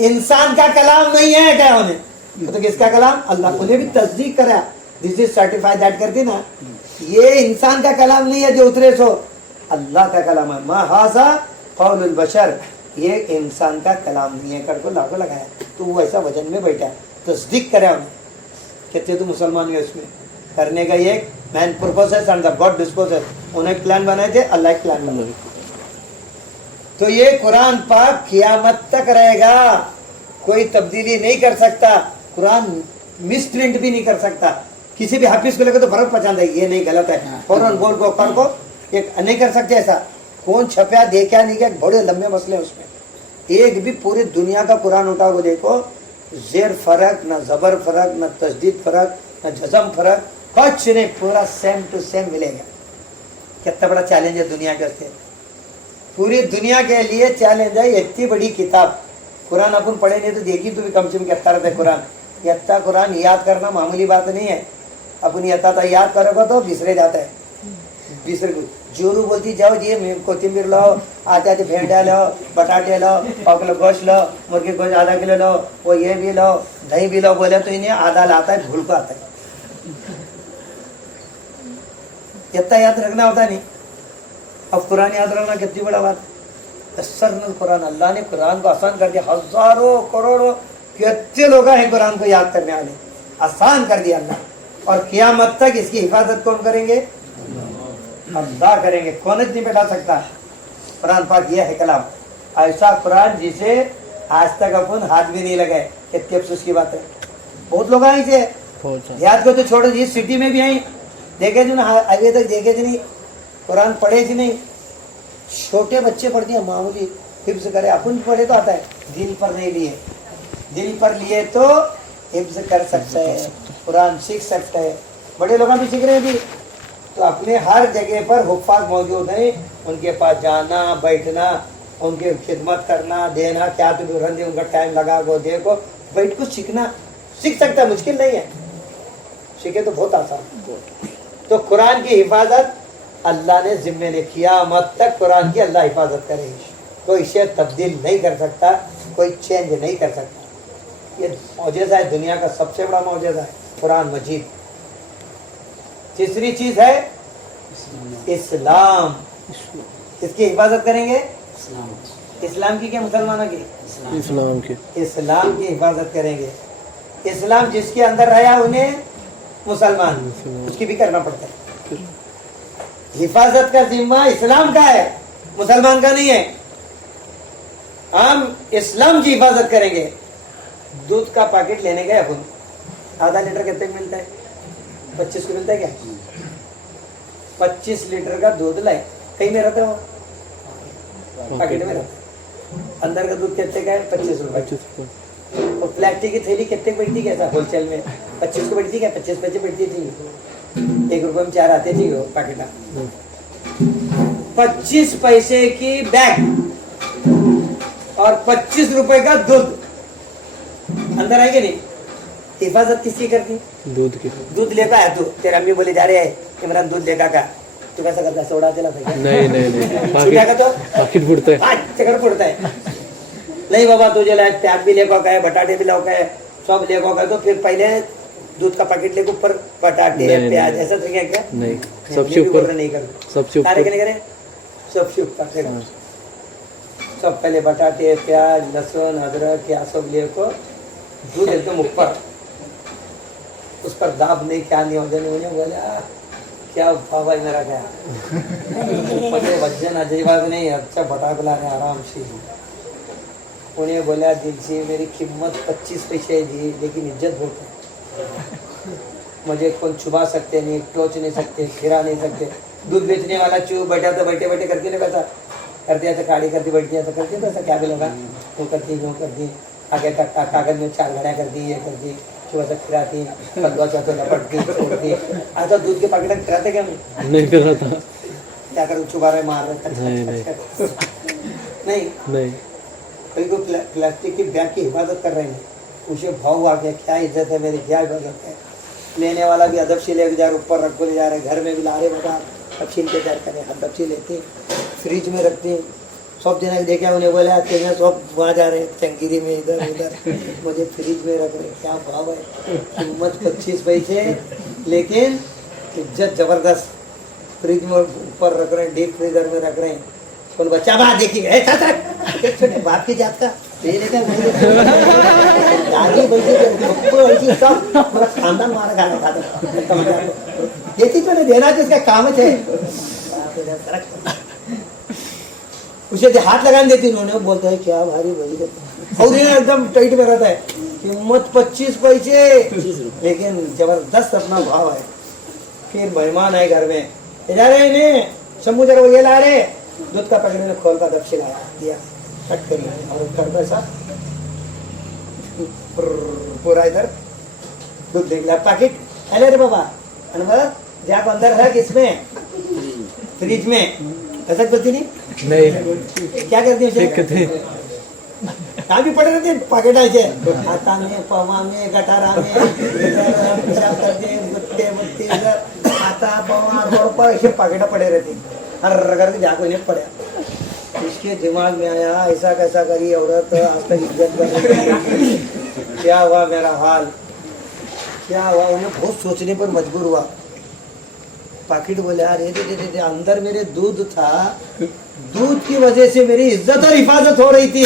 इंसान का कलाम नहीं है। क्या उन्हें तो किसका कलाम? अल्लाह। उन्हें भी तस्दीक करा, दिस इज सर्टिफाइड दैट करती ना, ये इंसान का कलाम नहीं है जो उतरे सो, अल्लाह का कलाम है। मा हाज़ा कौलुल बशर, ये इंसान का कलाम नहीं है कर को लागू लगाया। तो वो ऐसा वजन में बैठा, तस्दीक करा उन्हें, कहते तो मुसलमान है उसमें करने का ये man purpose and the God disposal. उन्हें प्लान बनाए थे, अल्लाह के प्लान बनाए। तो ये कुरान पाक क़यामत तक रहेगा, कोई तब्दीली नहीं कर सकता, कुरान मिसप्रिंट भी नहीं कर सकता। किसी भी हाफिज को लेकर तो फर्क पहचान है, ये नहीं गलत है, फौरन बोल को कर को, एक नहीं कर सकते ऐसा। कौन छपया देखा नहीं क्या, बड़े लंबे मसले उसमें। एक भी पूरी दुनिया का कुरान उठा को देखो, जेर फर्क, न जबर फर्क, न तस्दीद फर्क, न जज़म फर्क, कुछ नहीं, पूरा सेम टू सेम मिलेगा। कितना बड़ा चैलेंज है दुनिया के लिए, पूरी दुनिया के लिए चैलेंज है। इतनी बड़ी किताब कुरान अपन पढ़े नहीं तो देखी तो भी कम से कम कहता रहता है कुरान। इतना कुरान याद करना मामूली बात नहीं है। अपन यथा याद करोगे तो बिसरे जाता है, बिसर जोरू बोलती जाओ जी कोथिंबीर लो, आते आते भेंड़ा लो, बटाटे लो, पाव गोश्त लो, मुर्गी गोश्त आधा किलो लो, वो ये भी लो, दही भी लो, बोले तो इन्हें आधा लाता है, भूल को आता है। इतना याद रखना होता नहीं। अब कुरान याद रखना कितनी बड़ा बात है। सरल कुरान, अल्लाह ने कुरान को आसान कर दिया। हजारों करोड़ों कितने लोग हैं कुरान को याद करने वाले, आसान कर दिया अल्लाह। और क़यामत तक इसकी हिफाजत कौन करेंगे? अल्लाह करेंगे, कौन नहीं बैठा सकता। कुरान पाक यह है कलाम, ऐसा कुरान जिसे आज तक अपन हाथ भी नहीं लगाए। कितनी अफसोस की बात है। बहुत लोग आए थे, याद को तो छोड़ो, इस सिटी में भी आई, देखे थे ना, अभी तक देखे थे नहीं, कुरान पढ़े थे नहीं। छोटे बच्चे पढ़ दिया, मामूली हिफ्ज करे, अपन पढ़े तो आता है, दिल पर नहीं लिए। दिल पर लिए तो हिफ्ज कर सकते हैं, कुरान सीख सकते हैं। बड़े लोग भी सीख रहे हैं अभी। तो अपने हर जगह पर हुफ़ाज़ मौजूद हैं, उनके पास जाना, बैठना, उनकी खिदमत करना, देना, क्या तो रंधे उनका टाइम लगा को देखो, बैठ को सीखना, सीख सकता है, मुश्किल नहीं है, सीखे तो बहुत आसान। तो कुरान की हिफाजत अल्लाह ने जिम्मे ने किया, मत तक कुरान की अल्लाह हिफाजत करेगी। कोई इसे तब्दील नहीं कर सकता, कोई चेंज नहीं कर सकता। ये मौजज़ा है, दुनिया का सबसे बड़ा मौजज़ा है कुरान मजीद। तीसरी चीज है इस्लाम, इसकी हिफाजत करेंगे। इस्लाम की क्या? मुसलमानों की? इस्लाम की हिफाजत करेंगे। इस्लाम जिसके अंदर रहा उन्हें मुसलमान, उसकी भी करना पड़ता है। हिफाजत का जिम्मा इस्लाम का है, मुसलमान का नहीं है। हम इस्लाम की हिफाजत करेंगे। दूध का पैकेट लेने गए अपन, आधा लीटर कितने में मिलता है? 25 को मिलता है क्या? 25 लीटर का दूध लाए, कहीं में रहता है वो पैकेट में रहता है। अंदर का दूध कितने का है? 25 रुपए। और प्लास्टिक की थैली कितने की पड़ती है? कैसा होलसेल में 25 को पड़ती है क्या? 25 पैसे पड़ती थी, 1 रुपए में 4 आते थी वो पैकेट। 25 पैसे की बैग और 25 रुपए का दूध अंदर आएंगे नहीं। हिफाजत किसकी करती? दूध की। दूध लेता है तू, तेरे अम्मी बोले जा रहे हैं इमरान दूध लेगा का, तू कैसा करता है? सोडा चला था? नहीं तो पैकेट फुटता है, चक्कर फुटता है। नहीं बाबा तुझे लायक प्याज भी लेको का है, बटाटे भी लेको है, सब लेको का, तो फिर पहले दूध का पैकेट लेके ऊपर बटाटे प्याज ऐसा तरीका क्या? नहीं, सबसे ऊपर नहीं कर, सबसे ऊपर करें, सबसे ऊपर सब पहले बटाटे प्याज लहसुन अदरक क्या सब लेको दूध एकदम ऊपर, उस पर दाब नहीं क्या नहीं होने। मुझे बोला क्या बाबा मेरा क्या वजन अजय बात नहीं, अच्छा बटाट ला रहे आराम से। उन्हें बोला दिल से मेरी कीमत 25 पैसे दी, लेकिन इज्जत बहुत है। मुझे कौन छुपा सकते नहीं, टोच नहीं सकते, खिरा नहीं सकते। दूध बेचने वाला चू बैठा तो बैठे बैठे करती ना पैसा करती है, तो काड़ी करती बैठती है तो करती है पैसा, क्या भी लगा वो करती क्यों करती। आगे कागज में 4 घड़ियाँ कर दी, ये कर दी, सुबह तक खिलाती, कद्दुआ चाहते लपटती छोड़ती। आता दूध के पैकेट खिलाते क्या? नहीं खिलाता। क्या कर छुपा रहे मार रहे? नहीं कोई को प्लास्टिक की बैग की हिफाजत कर रहे हैं, उसे भाव आ गया क्या इज्जत है मेरी, क्या हिफाजत है। लेने वाला भी अदब से ले जा रहे, ऊपर रख ले जा रहे, घर में भी ला रहे बता अब छीन के तैयार करें, अदब से लेती फ्रिज में रखती। सब जना देखा उन्हें बोला सब वहाँ जा रहे चंकीरी में इधर उधर, मुझे फ्रिज में रख रहे, क्या भाव है। कीमत 25 पैसे लेकिन इज्जत जबरदस्त। फ्रिज में ऊपर रख रहे हैं, डीप फ्रीजर में रख रहे हैं। कौन बच्चा बात देखिए छोटे बाप की जात का दादी बैठी सब पूरा खानदान मारा खाना खाता ये चीज मैंने देना तो इसका काम है। उसे हाथ लगाने देती उन्होंने, बोलता है क्या भारी भारी, और ये एकदम टाइट में रहता है। कीमत 25 पैसे लेकिन जबरदस्त अपना भाव है। फिर मेहमान आए घर में, जा रहे इन्हें शम्मू जरा ये ला रहे दूध का पैकेट में खोल का दब सिलाया दिया, कट करिए और करता सा पूरा इधर दूध देख लिया पैकेट। अरे रे बाबा अनुभव जाप अंदर है किसमें? फ्रिज में। ऐसा करती नहीं क्या करती है? कहाँ भी पड़े रहते पैकेट ऐसे हाथा में पवा में गटारा में पेशाब करते मुत्ते मुत्ते इधर हाथा पवा रोड पर ऐसे पैकेट पड़े रहते हर करके जाको नहीं पड़ा। इसके दिमाग में आया ऐसा कैसा करी औरत आज तक इज्जत कर, क्या हुआ मेरा हाल, क्या हुआ। उन्हें बहुत सोचने पर मजबूर हुआ। पैकेट बोले यार ये अंदर मेरे दूध था, दूध की वजह से मेरी इज्जत और हिफाजत हो रही थी,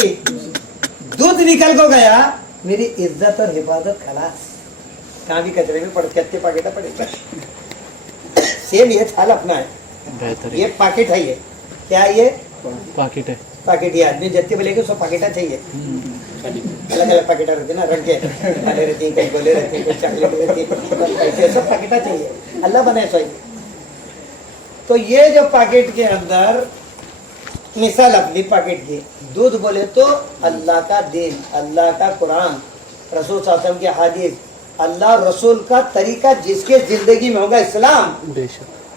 दूध निकल को गया, मेरी इज्जत और हिफाजत खलास। कहाँ भी कचरे में पड़ कितने पैकेट पड़ेगा। सेम ये थाल अपना है, ये पैकेट है, ये क्या है? ये पैकेट है। पैकेट ये आदमी जत्ते बोलेगे सब पैकेटा चाहिए, अलग अलग पैकेट रहते ना, रंग के काले रहती, कई गोले रहते, कोई चॉकलेट रहती, सब पैकेटा चाहिए, अल्लाह बनाए सही। तो ये जो पैकेट के अंदर मिसाल अपनी पैकेट की दूध बोले तो अल्लाह का दीन, अल्लाह का कुरान, रसूल साहब के हदीस, अल्लाह रसूल का तरीका जिसके जिंदगी में होगा इस्लाम।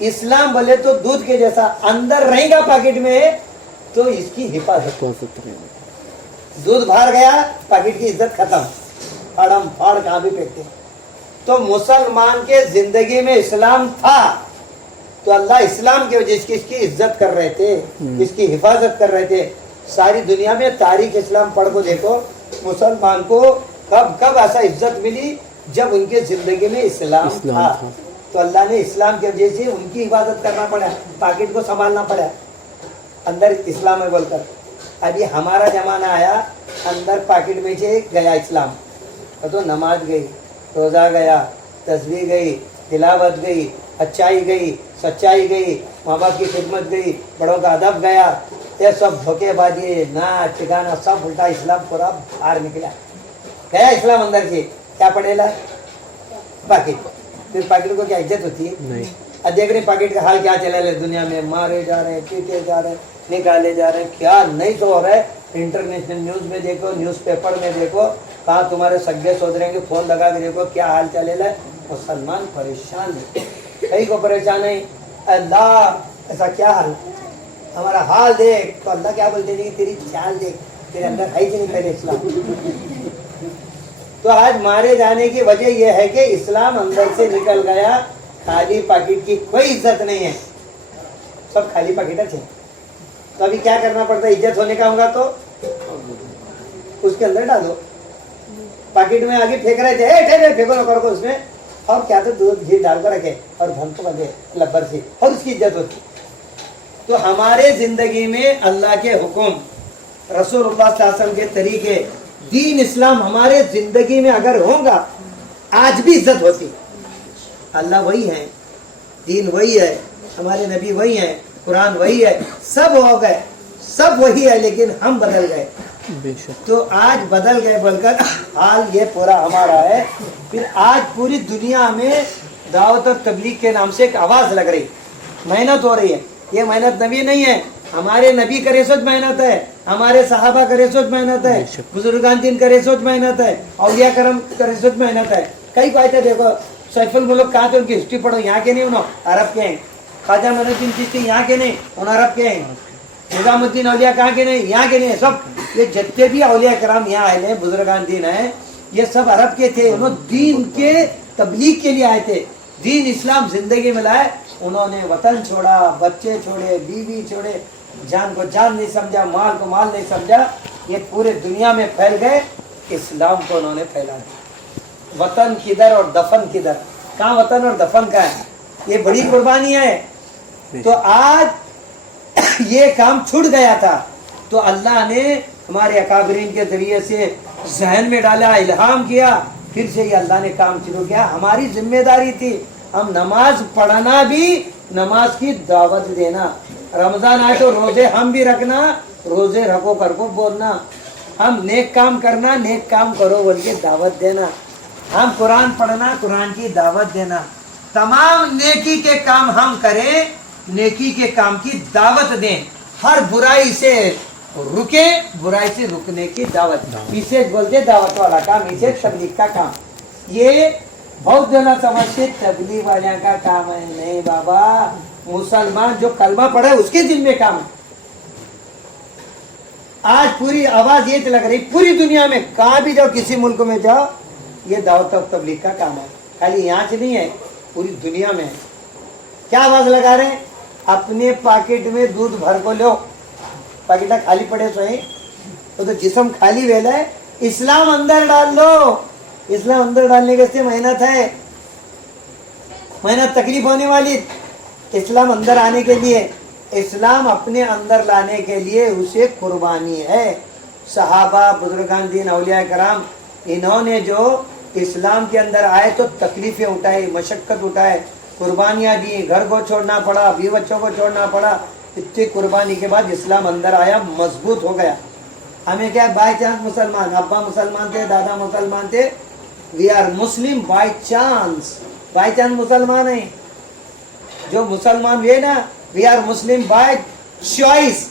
इस्लाम बोले तो दूध के जैसा अंदर रहेगा पैकेट में तो इसकी हिफाजत। दूध बाहर गया पैकेट की इज्जत खत्म, फाड़म फाड़ कहाँ भी फेंकते। तो मुसलमान के जिंदगी में इस्लाम था तो अल्लाह इस्लाम की वजह से इसकी इज्जत कर रहे थे, इसकी हिफाजत कर रहे थे। सारी दुनिया में तारीख इस्लाम पढ़ को देखो, मुसलमान को कब कब ऐसा इज्जत मिली जब उनके जिंदगी में इस्लाम था। तो अल्लाह ने इस्लाम की वजह से उनकी हिफाजत करना पड़ा, पैकेट को संभालना पड़ा, अंदर इस्लाम है बोलकर। अभी हमारा जमाना आया, अंदर पैकेट में से गया इस्लाम, तो नमाज गई, रोज़ा गया, तस्बीह गई, तिलावत गई, अच्छाई गई, सच्चाई गई, माँ बाप की खिदमत गई, बड़ों का अदब गया, ये सब धोखेबाजी नाच गाना सब उल्टा इस्लाम पूरा बाहर निकला गया। इस्लाम अंदर से क्या पड़ेगा? पाकिट। फिर पाकिट को क्या इज्जत होती है? नहीं। अब देख रहे पाकिट का हाल क्या चला है दुनिया में, मारे जा रहे हैं, पीटे जा रहे हैं, निकाले जा रहे हैं, क्या नहीं तो हो रहा है। इंटरनेशनल न्यूज़ में देखो, न्यूज़पेपर में देखो, कहाँ तुम्हारे सगे सोच रहे हैं, फोन लगा के देखो क्या हाल चलेला है। मुसलमान परेशान है, कहीं को परेशान है। अल्लाह ऐसा क्या हाल, हमारा हाल देख, तो अल्लाह क्या बोलते हैं, तेरी चाल देख, तेरे अंदर है कि नहीं पहले इस्लाम। तो आज मारे जाने की वजह यह है कि इस्लाम अंदर से निकल गया, खाली पैकेट की कोई इज्जत नहीं है, सब खाली पैकेट है। तो अभी क्या करना पड़ता है, इज्जत होने का होगा तो उसके अंदर डालो। पैकेट में आगे फेंक रहे थे, फेंको ना करो उसमें, और क्या तो दूध घी डाल कर रखे और भंत बंधे लब्बर से, और उसकी इज्जत होती। तो हमारे जिंदगी में अल्लाह के हुक्म, रसूलुल्लाह सल्लल्लाहु अलैहि वसल्लम के तरीके, दीन इस्लाम हमारे जिंदगी में अगर होगा, आज भी इज्जत होती। अल्लाह वही है, दीन वही है, हमारे नबी वही है, कुरान वही है, सब हो गए, सब वही है, लेकिन हम बदल गए। बेशक। तो आज बदल गए बोलकर हाल ये पूरा हमारा है। फिर आज पूरी दुनिया में दावत और तबलीग के नाम से एक आवाज लग रही, मेहनत हो रही है। ये मेहनत नबी नहीं है, हमारे नबी करे सोच मेहनत है, हमारे सहाबा करे सोच मेहनत है, बुजुर्गान दिन करे सोच मेहनत है, औलिया करम करे सोच मेहनत है। कई बात है, देखो सैफुल मुल्क कहाँ थे, उनकी हिस्ट्री पढ़ो, यहाँ के नहीं, उन्होंने अरब के हैं। ख्वाजा मोइनुद्दीन चिश्ती यहाँ के नहीं, उन अरब के हैं। निजामुद्दीन औलिया कहाँ के नहीं, यहाँ के नहीं। सब ये जितने भी औलिया कराम यहाँ आए हैं, बुजुर्गान दीन है, ये सब अरब के थे। उन्होंने दीन के तबलीग के लिए आए थे, दीन इस्लाम जिंदगी में लाए। उन्होंने वतन छोड़ा, बच्चे छोड़े, बीवी छोड़े, जान को जान नहीं समझा, माल को माल नहीं समझा, ये पूरे दुनिया में फैल गए, इस्लाम को उन्होंने फैला दिया। वतन किधर और दफन किधर, कहाँ वतन और दफन का है, ये बड़ी कुर्बानी है। तो आज ये काम छूट गया था, तो अल्लाह ने हमारे अकाबरीन के जरिए से जहन में डाला, इल्हाम किया, फिर से ये अल्लाह ने काम शुरू किया। हमारी जिम्मेदारी थी, हम नमाज पढ़ना भी, नमाज की दावत देना। रमजान आए तो रोजे हम भी रखना, रोजे रखो करको बोलना, हम नेक काम करना, नेक काम करो बोल के दावत देना, हम कुरान पढ़ना, कुरान की दावत देना। तमाम नेकी के काम हम करें, नेकी के काम की दावत दें, हर बुराई से रुके, बुराई से रुकने की दावत। इसे बोलते दावत वाला काम, इसे तबलीग का काम। ये बहुत जना समझते तबलीग वाले का काम है, नहीं बाबा, मुसलमान जो कलमा पढ़ा है उसके दिल में काम है। आज पूरी आवाज ये लग रही, पूरी दुनिया में कहाँ भी जाओ, किसी मुल्क में जाओ, ये दावत और तबलीग का काम है। खाली यहाँ से नहीं है, पूरी दुनिया में। क्या आवाज लगा रहे हैं, अपने पॉकेट में दूध भर को लो, पॉकेट खाली पड़े तो है, तो जिस्म खाली वेला है, इस्लाम अंदर डाल लो। इस्लाम अंदर डालने के से मेहनत है, मेहनत तकलीफ होने वाली। इस्लाम अंदर आने के लिए, इस्लाम अपने अंदर लाने के लिए उसे कुर्बानी है। सहाबा, बुजुर्गान दीन, औलिया कराम, इन्होंने जो इस्लाम के अंदर आए तो तकलीफें उठाई, मशक्कत उठाए, कुर्बानियाँ दी, घर को छोड़ना पड़ा, बीवी बच्चों को छोड़ना पड़ा। इतनी कुर्बानी के बाद इस्लाम अंदर आया, मजबूत हो गया। हमें क्या बाय चांस मुसलमान, अब्बा मुसलमान थे, दादा मुसलमान थे, we are Muslim by chance, by chance मुसलमान है। जो मुसलमान हुए ना, we are Muslim by choice,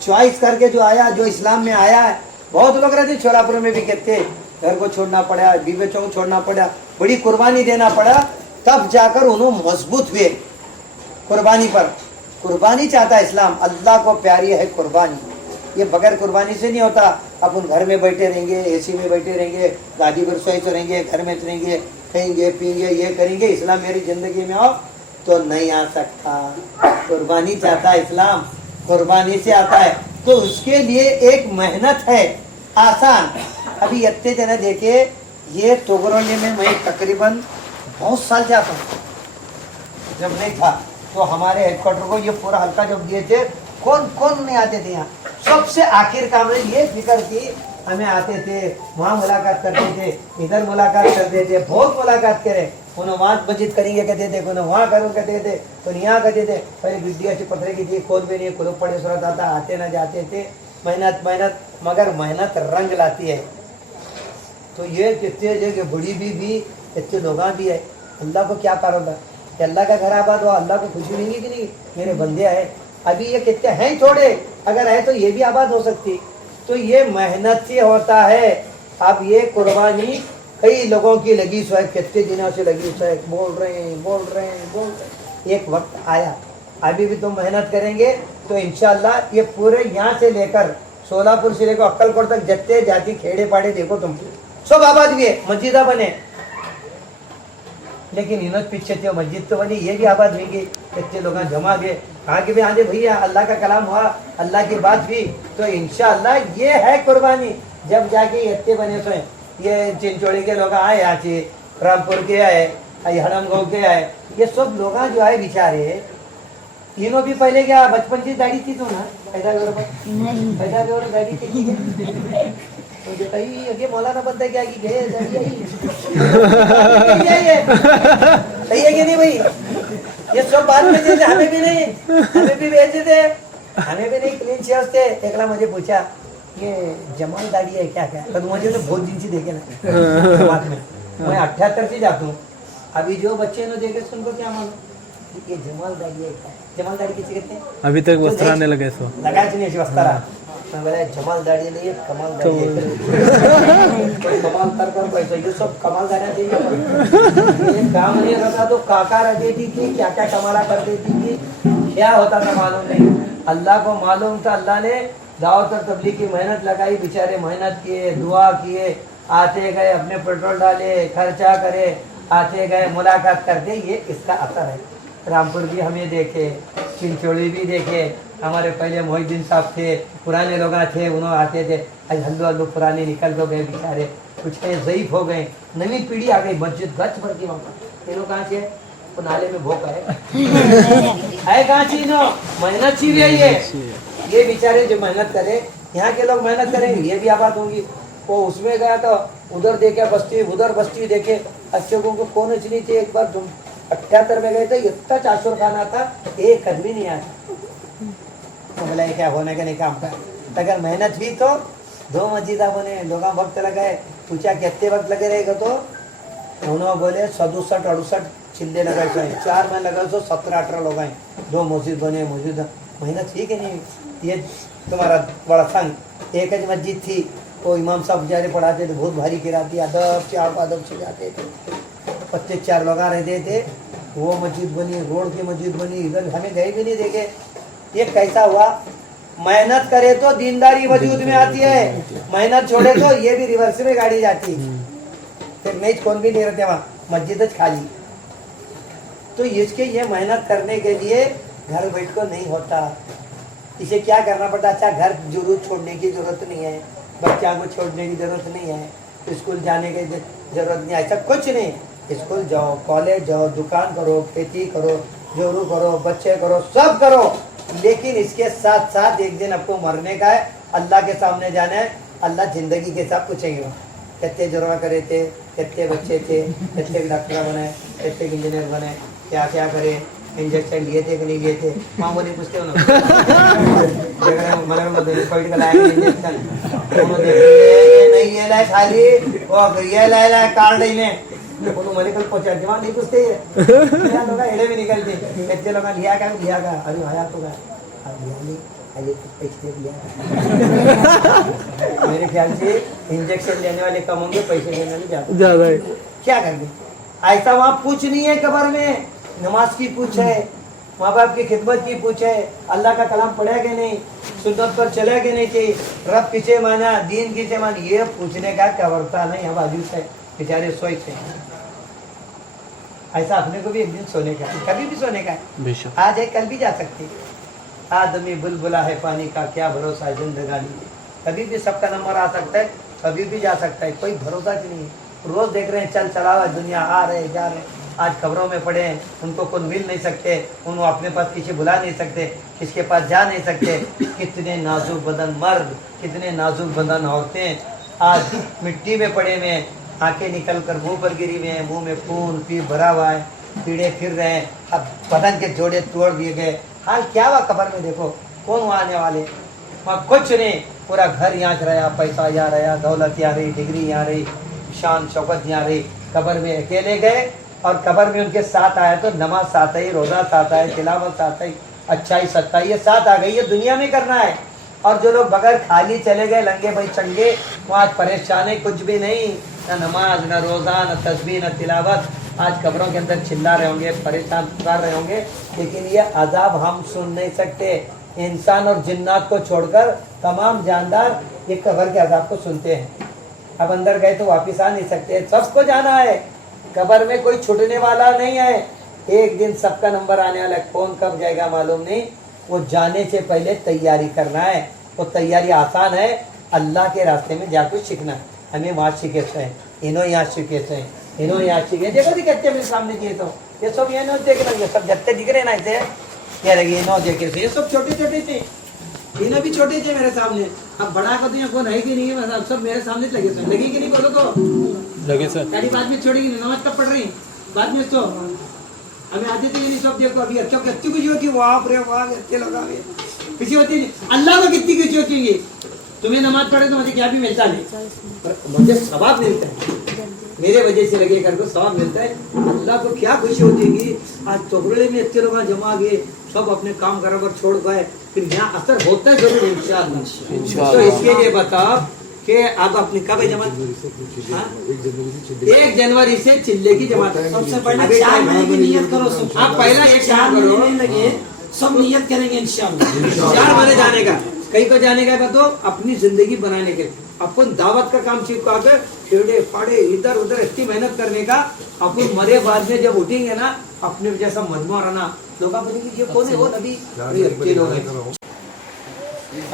choice करके जो आया, जो इस्लाम में आया है। बहुत लोग रहते छोलापुर में भी कहते घर को छोड़ना पड़ा, बीवी बच्चों को छोड़ना पड़ा, बड़ी कुर्बानी देना पड़ा, तब जाकर उन्होंने मजबूत हुए कुर्बानी पर। कुर्बानी चाहता है इस्लाम, अल्लाह को प्यारी है कुर्बानी। ये बगैर कुर्बानी से नहीं होता। अपन घर में बैठे रहेंगे, एसी में बैठे रहेंगे, गाड़ी पर सोए तो रहेंगे, घर में रहेंगे, खाएंगे पिएंगे, ये करेंगे, इस्लाम मेरी जिंदगी में आओ तो नहीं आ सकता। कुर्बानी चाहता है इस्लाम, कुर्बानी से आता है। तो उसके लिए एक मेहनत है आसान। अभी इतने जना देखे, ये तोगरोली में मैं तकरीबन बहुत साल जाता हूँ, जब नहीं था तो हमारे हेडक्वार्टर को ये पूरा हल्का जब दिए थे, कौन कौन नहीं आते थे यहाँ। सबसे आखिर काम में ये फिक्र थी, हमें आते थे, वहाँ मुलाकात करते थे, इधर मुलाकात करते थे, बहुत मुलाकात करे। उन्होंने वहाँ मस्जिद करेंगे कहते थे, उन्होंने वहाँ करो कहते थे, तो यहाँ कहते थे। पहले बिड्डी अच्छी पत्थर की थी, खोल भी नहीं, कुलूप पड़े सूरत आता, आते ना जाते थे, मेहनत मेहनत, मगर मेहनत रंग लाती है। तो ये कितने जगह बड़ी भी इतने लोग भी है। अल्लाह को क्या कारोबार कि अल्लाह का घर आबाद हुआ, अल्लाह को खुशी नहीं है कि नहीं, मेरे बंदे आए। अभी ये कितने हैं थोड़े, अगर है तो ये भी आबाद हो सकती। तो ये मेहनत से होता है। अब ये कुर्बानी कई लोगों की लगी सो है, कितने दिनों से लगी सो है, बोल रहे हैं। एक वक्त आया, अभी भी तुम मेहनत करेंगे तो इंशाअल्लाह ये पूरे यहाँ से लेकर सोलापुर से लेकर अक्कलकोट तक जत्ते जाति खेड़े पाड़े देखो तुम सब आबाद भी है, मस्जिदा बने। लेकिन इन्होंने पीछे थे मस्जिद तो बनी, ये भी आबाद हुई गई, इतने लोग जमा गए। कहा कि भाई आजे भैया अल्लाह का कलाम हुआ, अल्लाह की बात हुई, तो इंशाअल्लाह ये है कुर्बानी। जब जाके इतने बने तो ये चिंचोड़ी के लोग आए, यहाँ से रामपुर के आए, हड़मगांव के आए, ये सब लोग जो आए बेचारे, इन्हों भी पहले क्या बचपन की दाढ़ी थी तो ना पैदा दाढ़ी थी तो कहीं मौलाना बनता क्या कि सही है कि नहीं भाई? ये सब बात में थे, हमें भी भेजे थे, हमें भी नहीं क्लीन शेव थे। एकला मुझे पूछा ये जमाल दाढ़ी है क्या क्या, तो मुझे तो बहुत दिन से देखे ना बात में, मैं 78 से जाता हूँ। अभी जो बच्चे ने देखे उनको क्या मालूम ये जमाल दाढ़ी है क्या? जमाल दाढ़ी किसी कहते हैं? अभी तक वस्त्र आने लगे सो लगा नहीं वस्त्रा, मैं बोला जमाल दाढ़ी नहीं है, कमाल दाढ़ी है। कमाल कर पैसा, ये सब कमाल दाढ़ियाँ चाहिए। ये काम नहीं रहता तो काका रह देती थी, क्या क्या कमाला कर देती थी, क्या होता था मालूम नहीं। अल्लाह को मालूम था, अल्लाह ने दावत और तबलीग की मेहनत लगाई, बेचारे मेहनत किए, दुआ किए, आते गए, अपने पेट्रोल डाले, खर्चा करे, आते गए, मुलाकात करते, ये इसका असर है। रामपुर भी हमें देखे, चिंचोड़ी भी देखे, हमारे पहले मोहिद्दीन साहब थे, पुराने लोग थे, उन्होंने आते थे। आज हल्लू पुराने निकल तो गए बेचारे, कुछ ज़ईफ हो गए, नई पीढ़ी आ गई, मस्जिद गच भर की वहाँ ये लोग कहाँ से तो नाले में भोक है कहाँ ची नो मेहनत ची भी है ये बेचारे जो मेहनत करे, यहाँ के लोग मेहनत करेंगे, ये भी आबाद होंगी। वो उसमें गया तो उधर देखे बस्ती, उधर बस्ती देखे, अच्छे को कौन नहीं थे। एक बार तुम 78 में गए थे, इतना चाशुर खाना था, एक आदमी नहीं आया। तो बोला क्या होने का नहीं काम का, अगर मेहनत हुई तो 2 मस्जिदा बने, लोग वक्त लगाए। पूछा कितने वक्त लगे रहेगा, तो उन्होंने बोले 67-68 चिल्ले लगाए, 4 में लगा तो 17-18 लोग आए, 2 मस्जिद बने। मस्जिद मेहनत थी कि नहीं? ये तुम्हारा बड़ा संग एक ही मस्जिद थी, वो इमाम साहब बेचारे पढ़ाते थे, बहुत भारी किराती, अदब से आप अदब से जाते थे, 25-4 लोग रहते थे। वो मस्जिद बनी, रोड की मस्जिद बनी, इधर हमें गए भी नहीं देखे। ये कैसा हुआ? मेहनत करे तो दीनदारी वजूद में आती है, मेहनत छोड़े तो ये भी रिवर्स में गाड़ी जाती। फिर मैच कौन भी नहीं रहते वहाँ, मस्जिद खाली। तो इसके ये मेहनत करने के लिए घर बैठ कर नहीं होता, इसे क्या करना पड़ता। अच्छा घर जरूर छोड़ने की जरूरत नहीं है, बच्चा को छोड़ने की जरूरत नहीं है, स्कूल जाने की जरूरत नहीं है, ऐसा कुछ नहीं। स्कूल जाओ, कॉलेज जाओ, दुकान करो, खेती करो, जोरू करो, बच्चे करो, सब करो, लेकिन इसके साथ साथ एक दिन आपको मरने का है, अल्लाह के सामने जाना है। अल्लाह जिंदगी के साथ पूछेंगे वहाँ कितने जरूर करे थे, कितने बच्चे थे, कितने डॉक्टर बने, कितने इंजीनियर बने, क्या क्या करे, इंजेक्शन लिए थे कि नहीं लिए थे, मामूली पूछते हो नहीं ये लाए खाली वो ये लाए कार्ड मैंने कल पहुंचा दिमाग नहीं पूछते लोग एड़े भी निकलते कितने लोग लिया का अरे भाया तो पैसे दिया मेरे ख्याल से इंजेक्शन लेने वाले कम होंगे, पैसे लेने वाले ज्यादा है। क्या करेंगे? ऐसा वहाँ पूछ नहीं है, कब्र में नमाज की पूछ है, माँ बाप की खिदमत की पूछ है, अल्लाह का कलाम पढ़ा कि नहीं, सुन्नत पर चला कि नहीं चाहिए, रब किसे माना, दीन किसे माना, ये पूछने का कबरता नहीं। हम अजूब से बेचारे सोचते हैं। ऐसा अपने को भी एक दिन सोने का, कभी भी सोने का है, आज है कल भी जा सकती है। आदमी बुलबुला है पानी का, क्या भरोसा है जिंदगानी, कभी भी सबका नंबर आ सकता है, कभी भी जा सकता है, कोई भरोसा नहीं है। रोज देख रहे हैं चल चला दुनिया, आ रहे जा रहे, आज खबरों में पड़े हैं, उनको कोई मिल नहीं सकते, उनको अपने पास किसी बुला नहीं सकते, किसके पास जा नहीं सकते। कितने नाजुक बदन मर्द, कितने नाजुक बदन औरतें آج مٹی میں پڑے ہوئے ہیں, آنکھیں نکل کر منہ پر گری ہوئے ہیں, منہ میں خون پیپ بھرا ہوا ہے, کیڑے پھر رہے ہیں, اب بدن کے جوڑے توڑ دیے گئے. حال کیا ہوا قبر میں؟ دیکھو کون وہاں آنے والے, وہاں کچھ نہیں, پورا گھر یہاں رہا, پیسہ یہاں رہا, دولت یہاں رہی, ڈگری یہاں رہی, شان شوکت یہاں رہی. قبر میں اکیلے گئے, اور قبر میں ان کے ساتھ آیا تو نماز ساتھ آئی, روزہ ساتھ آئے, تلاوت ساتھ آئی, اچھائی ستائی, یہ ساتھ آ گئی. یہ دنیا میں کرنا ہے. اور جو لوگ بغیر خالی چلے گئے, لنگے بھائی چنگے, وہ آج پریشان ہے, کچھ بھی نہیں, نہ نماز, نہ روزہ, نہ تسبیح, نہ تلاوت. آج قبروں کے اندر چلا رہے ہوں گے, پریشان پکار رہے ہوں گے, لیکن یہ عذاب ہم سن نہیں سکتے. انسان اور جنات کو چھوڑ کر تمام جاندار یہ قبر کے عذاب کو سنتے ہیں. اب اندر گئے تو واپس آ نہیں سکتے, سب کو جانا ہے. قبر میں کوئی چھوٹنے والا نہیں ہے. ایک دن سب کا نمبر آنے والا ہے, کون کب جائے گا معلوم نہیں. وہ جانے سے پہلے تیاری کرنا ہے. وہ تیاری آسان ہے, اللہ کے راستے میں جا کچھ سیکھنا. ہمیں وہاں سیکھے سے ہیں, انہوں یہاں سیکھے سے ہیں, انہوں یہاں سیکھے. دیکھو جی کہتے میرے سامنے کیے تو یہ سب یہ نو دیکھ رہے, سب جتے دکھ رہے نا ایسے, کہہ رہے یہ نو دیکھے سے, یہ سب چھوٹے چھوٹے تھے, انہیں بھی چھوٹے تھے میرے سامنے. اب بڑا کا تو یہاں کون ہے کہ نہیں ہے, سب میرے سامنے لگے سے. لگی کہ نہیں بولو تو لگے سر. گاڑی بعد میں چھوڑے گی, نماز کب پڑھ رہی بعد میں. تو ہمیں آتے تو یہ نہیں, سب دیکھو ابھی اچھا کتنی کچھ ہوتی, وہاں پر وہاں اچھے لگا کسی ہوتی نہیں. اللہ کو کتنی کچھ ہوتی گی. تمہیں نماز پڑھے تو مجھے کیا بھی ملتا نہیں, مجھے ثواب ملتا ہے, میرے وجہ سے لگے کر کو ثواب ملتا ہے. اللہ کو کیا خوشی ہوتی گی. آج توبرڑے میں اتنے لوگ جمع گئے, سب اپنے کام کر کر چھوڑ گئے, پھر یہاں اثر ہوتا ہے ضرور انشاءاللہ. تو اس کے لیے بتاؤ کہ آپ اپنی کب ہے جماعت؟ 1 جنوری سے چلے کی جماعت. سب سے پہلے 4 مہینے کی نیت کرو. سب آپ پہلا ایک 4 کام کرو, مہینے لگے, سب نیت کریں گے انشاءاللہ. 4 مہینے جانے کا, کہیں کو جانے کا بتو اپنی زندگی بنانے کے. اپن دعوت کا کام سیکھو, آ کر کھیڑے پاڑے ادھر ادھر اتنی محنت کرنے کا. اپن مرے بعد میں جب اٹھیں گے نا, اپنے جیسا مجموعہ رہنا, لوگ بولیں گے یہ کون ہے, وہ نبی اچھے لوگ ہیں.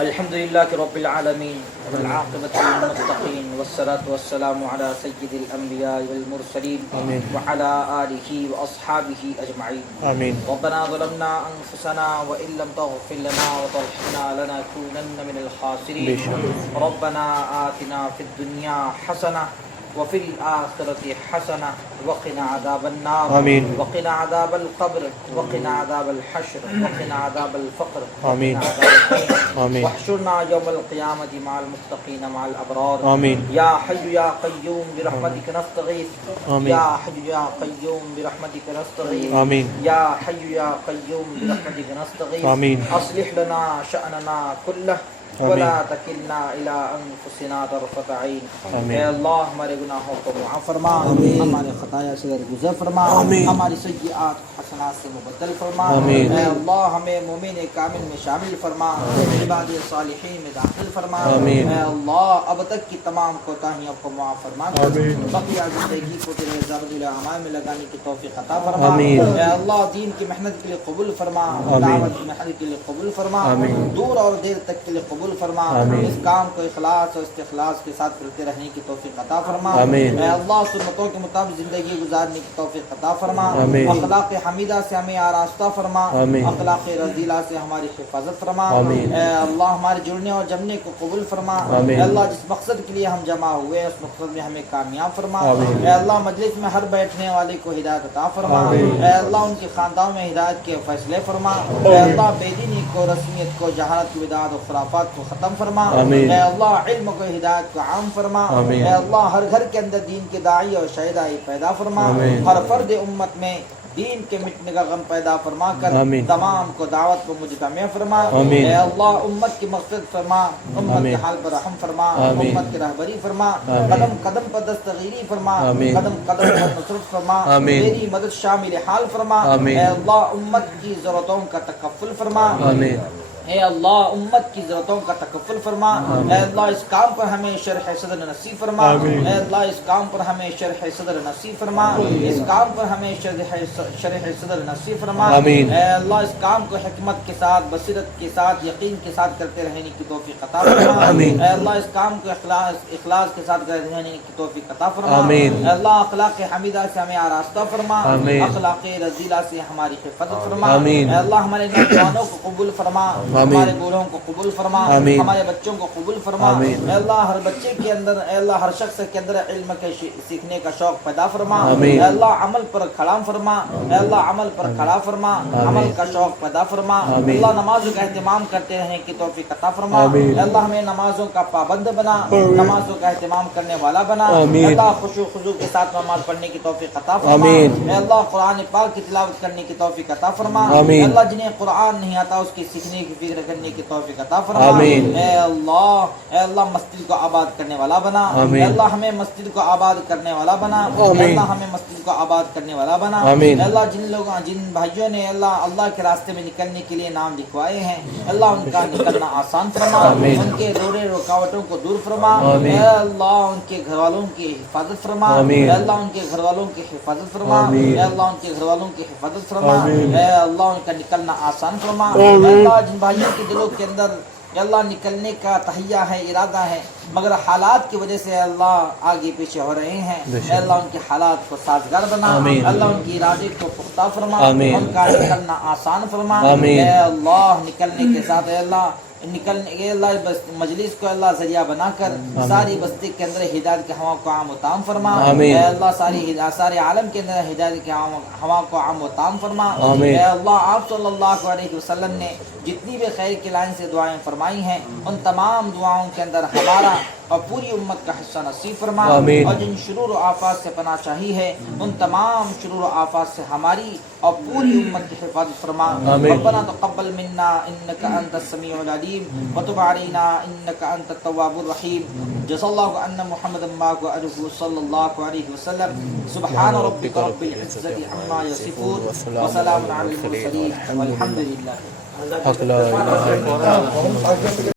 الحمد لله رب العالمين والعاقبة للمتقين والصلاة والسلام على سيد الأنبياء والمرسلين وعلى آله وأصحابه أجمعين. آمين. ربنا ظلمنا أنفسنا وإن لم تغفر لنا وترحمنا لنكونن من الخاسرين. ربنا آتنا في الدنيا حسنة وفي الآخرة حسنة وقنا عذاب النار. آمين. وقنا عذاب القبر وقنا عذاب الحشر وقنا عذاب الفقر. آمين. آمين. واحشرنا يوم القيامة مع المتقين مع الأبرار. آمين. يا حي يا قيوم برحمتك نستغيث. آمين. يا حي يا قيوم برحمتك نستغيث. آمين. يا حي يا قيوم برحمتك نستغيث. آمين. أصلح لنا شأننا كله ولا تکلنا الى انفسنا طرفت عین. اے اللہ ہمارے گناہوں کو معاف فرما, ہمارے خطایا سے درگزر فرما, ہماری سیئات حسنات سے مبدل فرما. اے اللہ ہمیں مومن کامل میں شامل فرما, عباد صالحین میں داخل فرما. اے اللہ اب تک کی تمام کوتاہیوں کو معاف فرما کر بقیہ زندگی کو تیرے زرد الاعمال میں لگانے کی توفیق عطا فرما. اے اللہ دین کی محنت کے لیے قبول فرما, دعوت کی محنت کے لیے قبول فرما, دور اور دیر تک کے لیے قبول فرما. اس کام کو اخلاص اور استخلاص کے ساتھ کرتے رہنے کی توفیق عطا فرما. اے اللہ سنتوں کے مطابق زندگی گزارنے کی توفیق عطا فرما. اخلاق حمیدہ سے ہمیں آراستہ فرما, اخلاق رذیلہ سے ہماری حفاظت فرما. اے اللہ ہمارے جڑنے اور جمنے کو قبول فرما. اے اللہ جس مقصد کے لیے ہم جمع ہوئے اس مقصد میں ہمیں کامیاب فرما. اے اللہ مجلس میں ہر بیٹھنے والے کو ہدایت عطا فرما. اے اللہ ان کے خاندان میں ہدایت کے فیصلے فرما. اے اللہ بے دینی کو, رسمیت کو, جہالت, بدعات و خرافات کو ختم فرما. اے اللہ علم کو, ہدایت کو عام فرما. اے اللہ ہر گھر کے اندر دین کے داعی اور شہدائی پیدا فرما. ہر فرد امت میں دین کے مٹنے کا غم پیدا فرما کر تمام کو دعوت کو مجتمع فرما. اے اللہ امت کی مقصد فرما, امت کے حال پر رحم فرما, امت کی رہبری فرما, قدم قدم پر دستگیری فرما, قدم قدم پر نصرت فرما, میری مدد شامل حال فرما. اے اللہ امت کی ضرورتوں کا تکفل فرما. اے اللہ امت کی ضرورتوں کا تکفل فرما. اے اللہ اس کام پر ہمیں شرح صدر نصیب فرما. اے اللہ اس کام پر ہمیں شرح صدر نصیب فرما. اس کام پر ہمیں شرح صدر نصیب فرما. اے اللہ اس کام کو حکمت کے ساتھ, بصیرت کے ساتھ, یقین کے ساتھ کرتے رہنے کی توفیق عطا فرما. اے اللہ اس کام کو اخلاص کے ساتھ کرتے رہنے کی توفیق عطا فرما. اے اللہ اخلاق حمیدہ سے ہمیں آراستہ فرما, اخلاق رذیلہ سے ہماری حفاظت فرما. اے اللہ ہمارے نوجوانوں کو قبول فرما, آمین۔ ہمارے بوڑھوں کو قبول فرما، آمین۔ ہمارے بچوں کو قبول فرما، آمین۔ اے اللہ ہر بچے کے اندر، اے اللہ ہر شخص کے اندر علم کے سیکھنے کا شوق پیدا فرما، آمین۔ اے اللہ عمل پر کھڑا فرما، اے اللہ عمل پر کھڑا فرما، عمل کا شوق پیدا فرما، آمین۔ اللہ نمازوں کا اہتمام کرتے رہنے کی توفیق عطا فرما، آمین۔ اے اللہ ہمیں نمازوں کا پابند بنا، نمازوں کا اہتمام کرنے والا بنا، آمین۔ اے اللہ خشوع و خضوع کے ساتھ نماز پڑھنے کی توفیق عطا فرما، آمین۔ اے اللہ قرآن پاک کی تلاوت کرنے کی توفیق عطا فرما، آمین۔ اے اللہ جنہیں قرآن نہیں آتا اس کی سیکھنے کی فکر کرنے کی توفیق عطا فرما، آمین۔ اے اللہ مسجد کو آباد کرنے والا بنا، آمین۔ اے اللہ ہمیں مسجد کو آباد کرنے والا بنا، اے آمین۔ اللہ ہمیں مسجد کو آباد کرنے والا بنا، آمین۔ اے اللہ جن بھائیوں نے اللہ کے راستے میں نکلنے کے لیے نام لکھوائے ہیں، اللہ ان کا نکلنا آسان فرما، آمین۔ ان کے روڑے رکاوٹوں کو دور فرما، آمین۔ اے اللہ ان کے گھر والوں کی حفاظت فرما، آمین۔ اے اللہ ان کے گھر والوں کی حفاظت فرما، آمین۔ اے اللہ ان کے گھر والوں کی حفاظت فرما، آمین۔ اے اللہ ان کا نکلنا آسان فرما، اے آمین۔ اللہ جن بھائیوں کے دلوں کے اندر اے اللہ نکلنے کا تہیہ ہے، ارادہ ہے، مگر حالات کی وجہ سے اے اللہ آگے پیچھے ہو رہے ہیں، اے اللہ ان کے حالات کو سازگار بنا، آمین۔ اللہ ان کی ارادے کو پختہ فرما، آمین۔ ان کا نکلنا آسان فرما، آمین۔ اے اللہ نکلنے کے ساتھ اے اللہ اے اللہ مجلس کو اللہ ذریعہ بنا کر ساری بستی کے اندر ہدایت کے ہوا کو عام و تام فرما، آمین۔ اے اللہ سارے عالم کے اندر ہدایت کے ہوا کو عام و تام فرما، آمین۔ اے اللہ آپ صلی اللہ علیہ وسلم نے جتنی بھی خیر کی لائن سے دعائیں فرمائی ہیں ان تمام دعاؤں کے اندر ہمارا اور پوری امت کا حصہ نصیب فرما، آمین۔ اور جن شرور و آفات سے پناہ چاہی ہے ان تمام شرور و آفات سے ہماری اور پوری امت کی حفاظت فرما، آمین۔ ربنا تقبل منا انك انت السميع العليم وتب علينا انك انت التواب الرحيم، جزا الله ان محمدا معك واله صلى الله عليه وسلم، سبحان ربك رب العزة عما يصفون وسلام على المرسلين والحمد لله. حق لا الہ الا اللہ.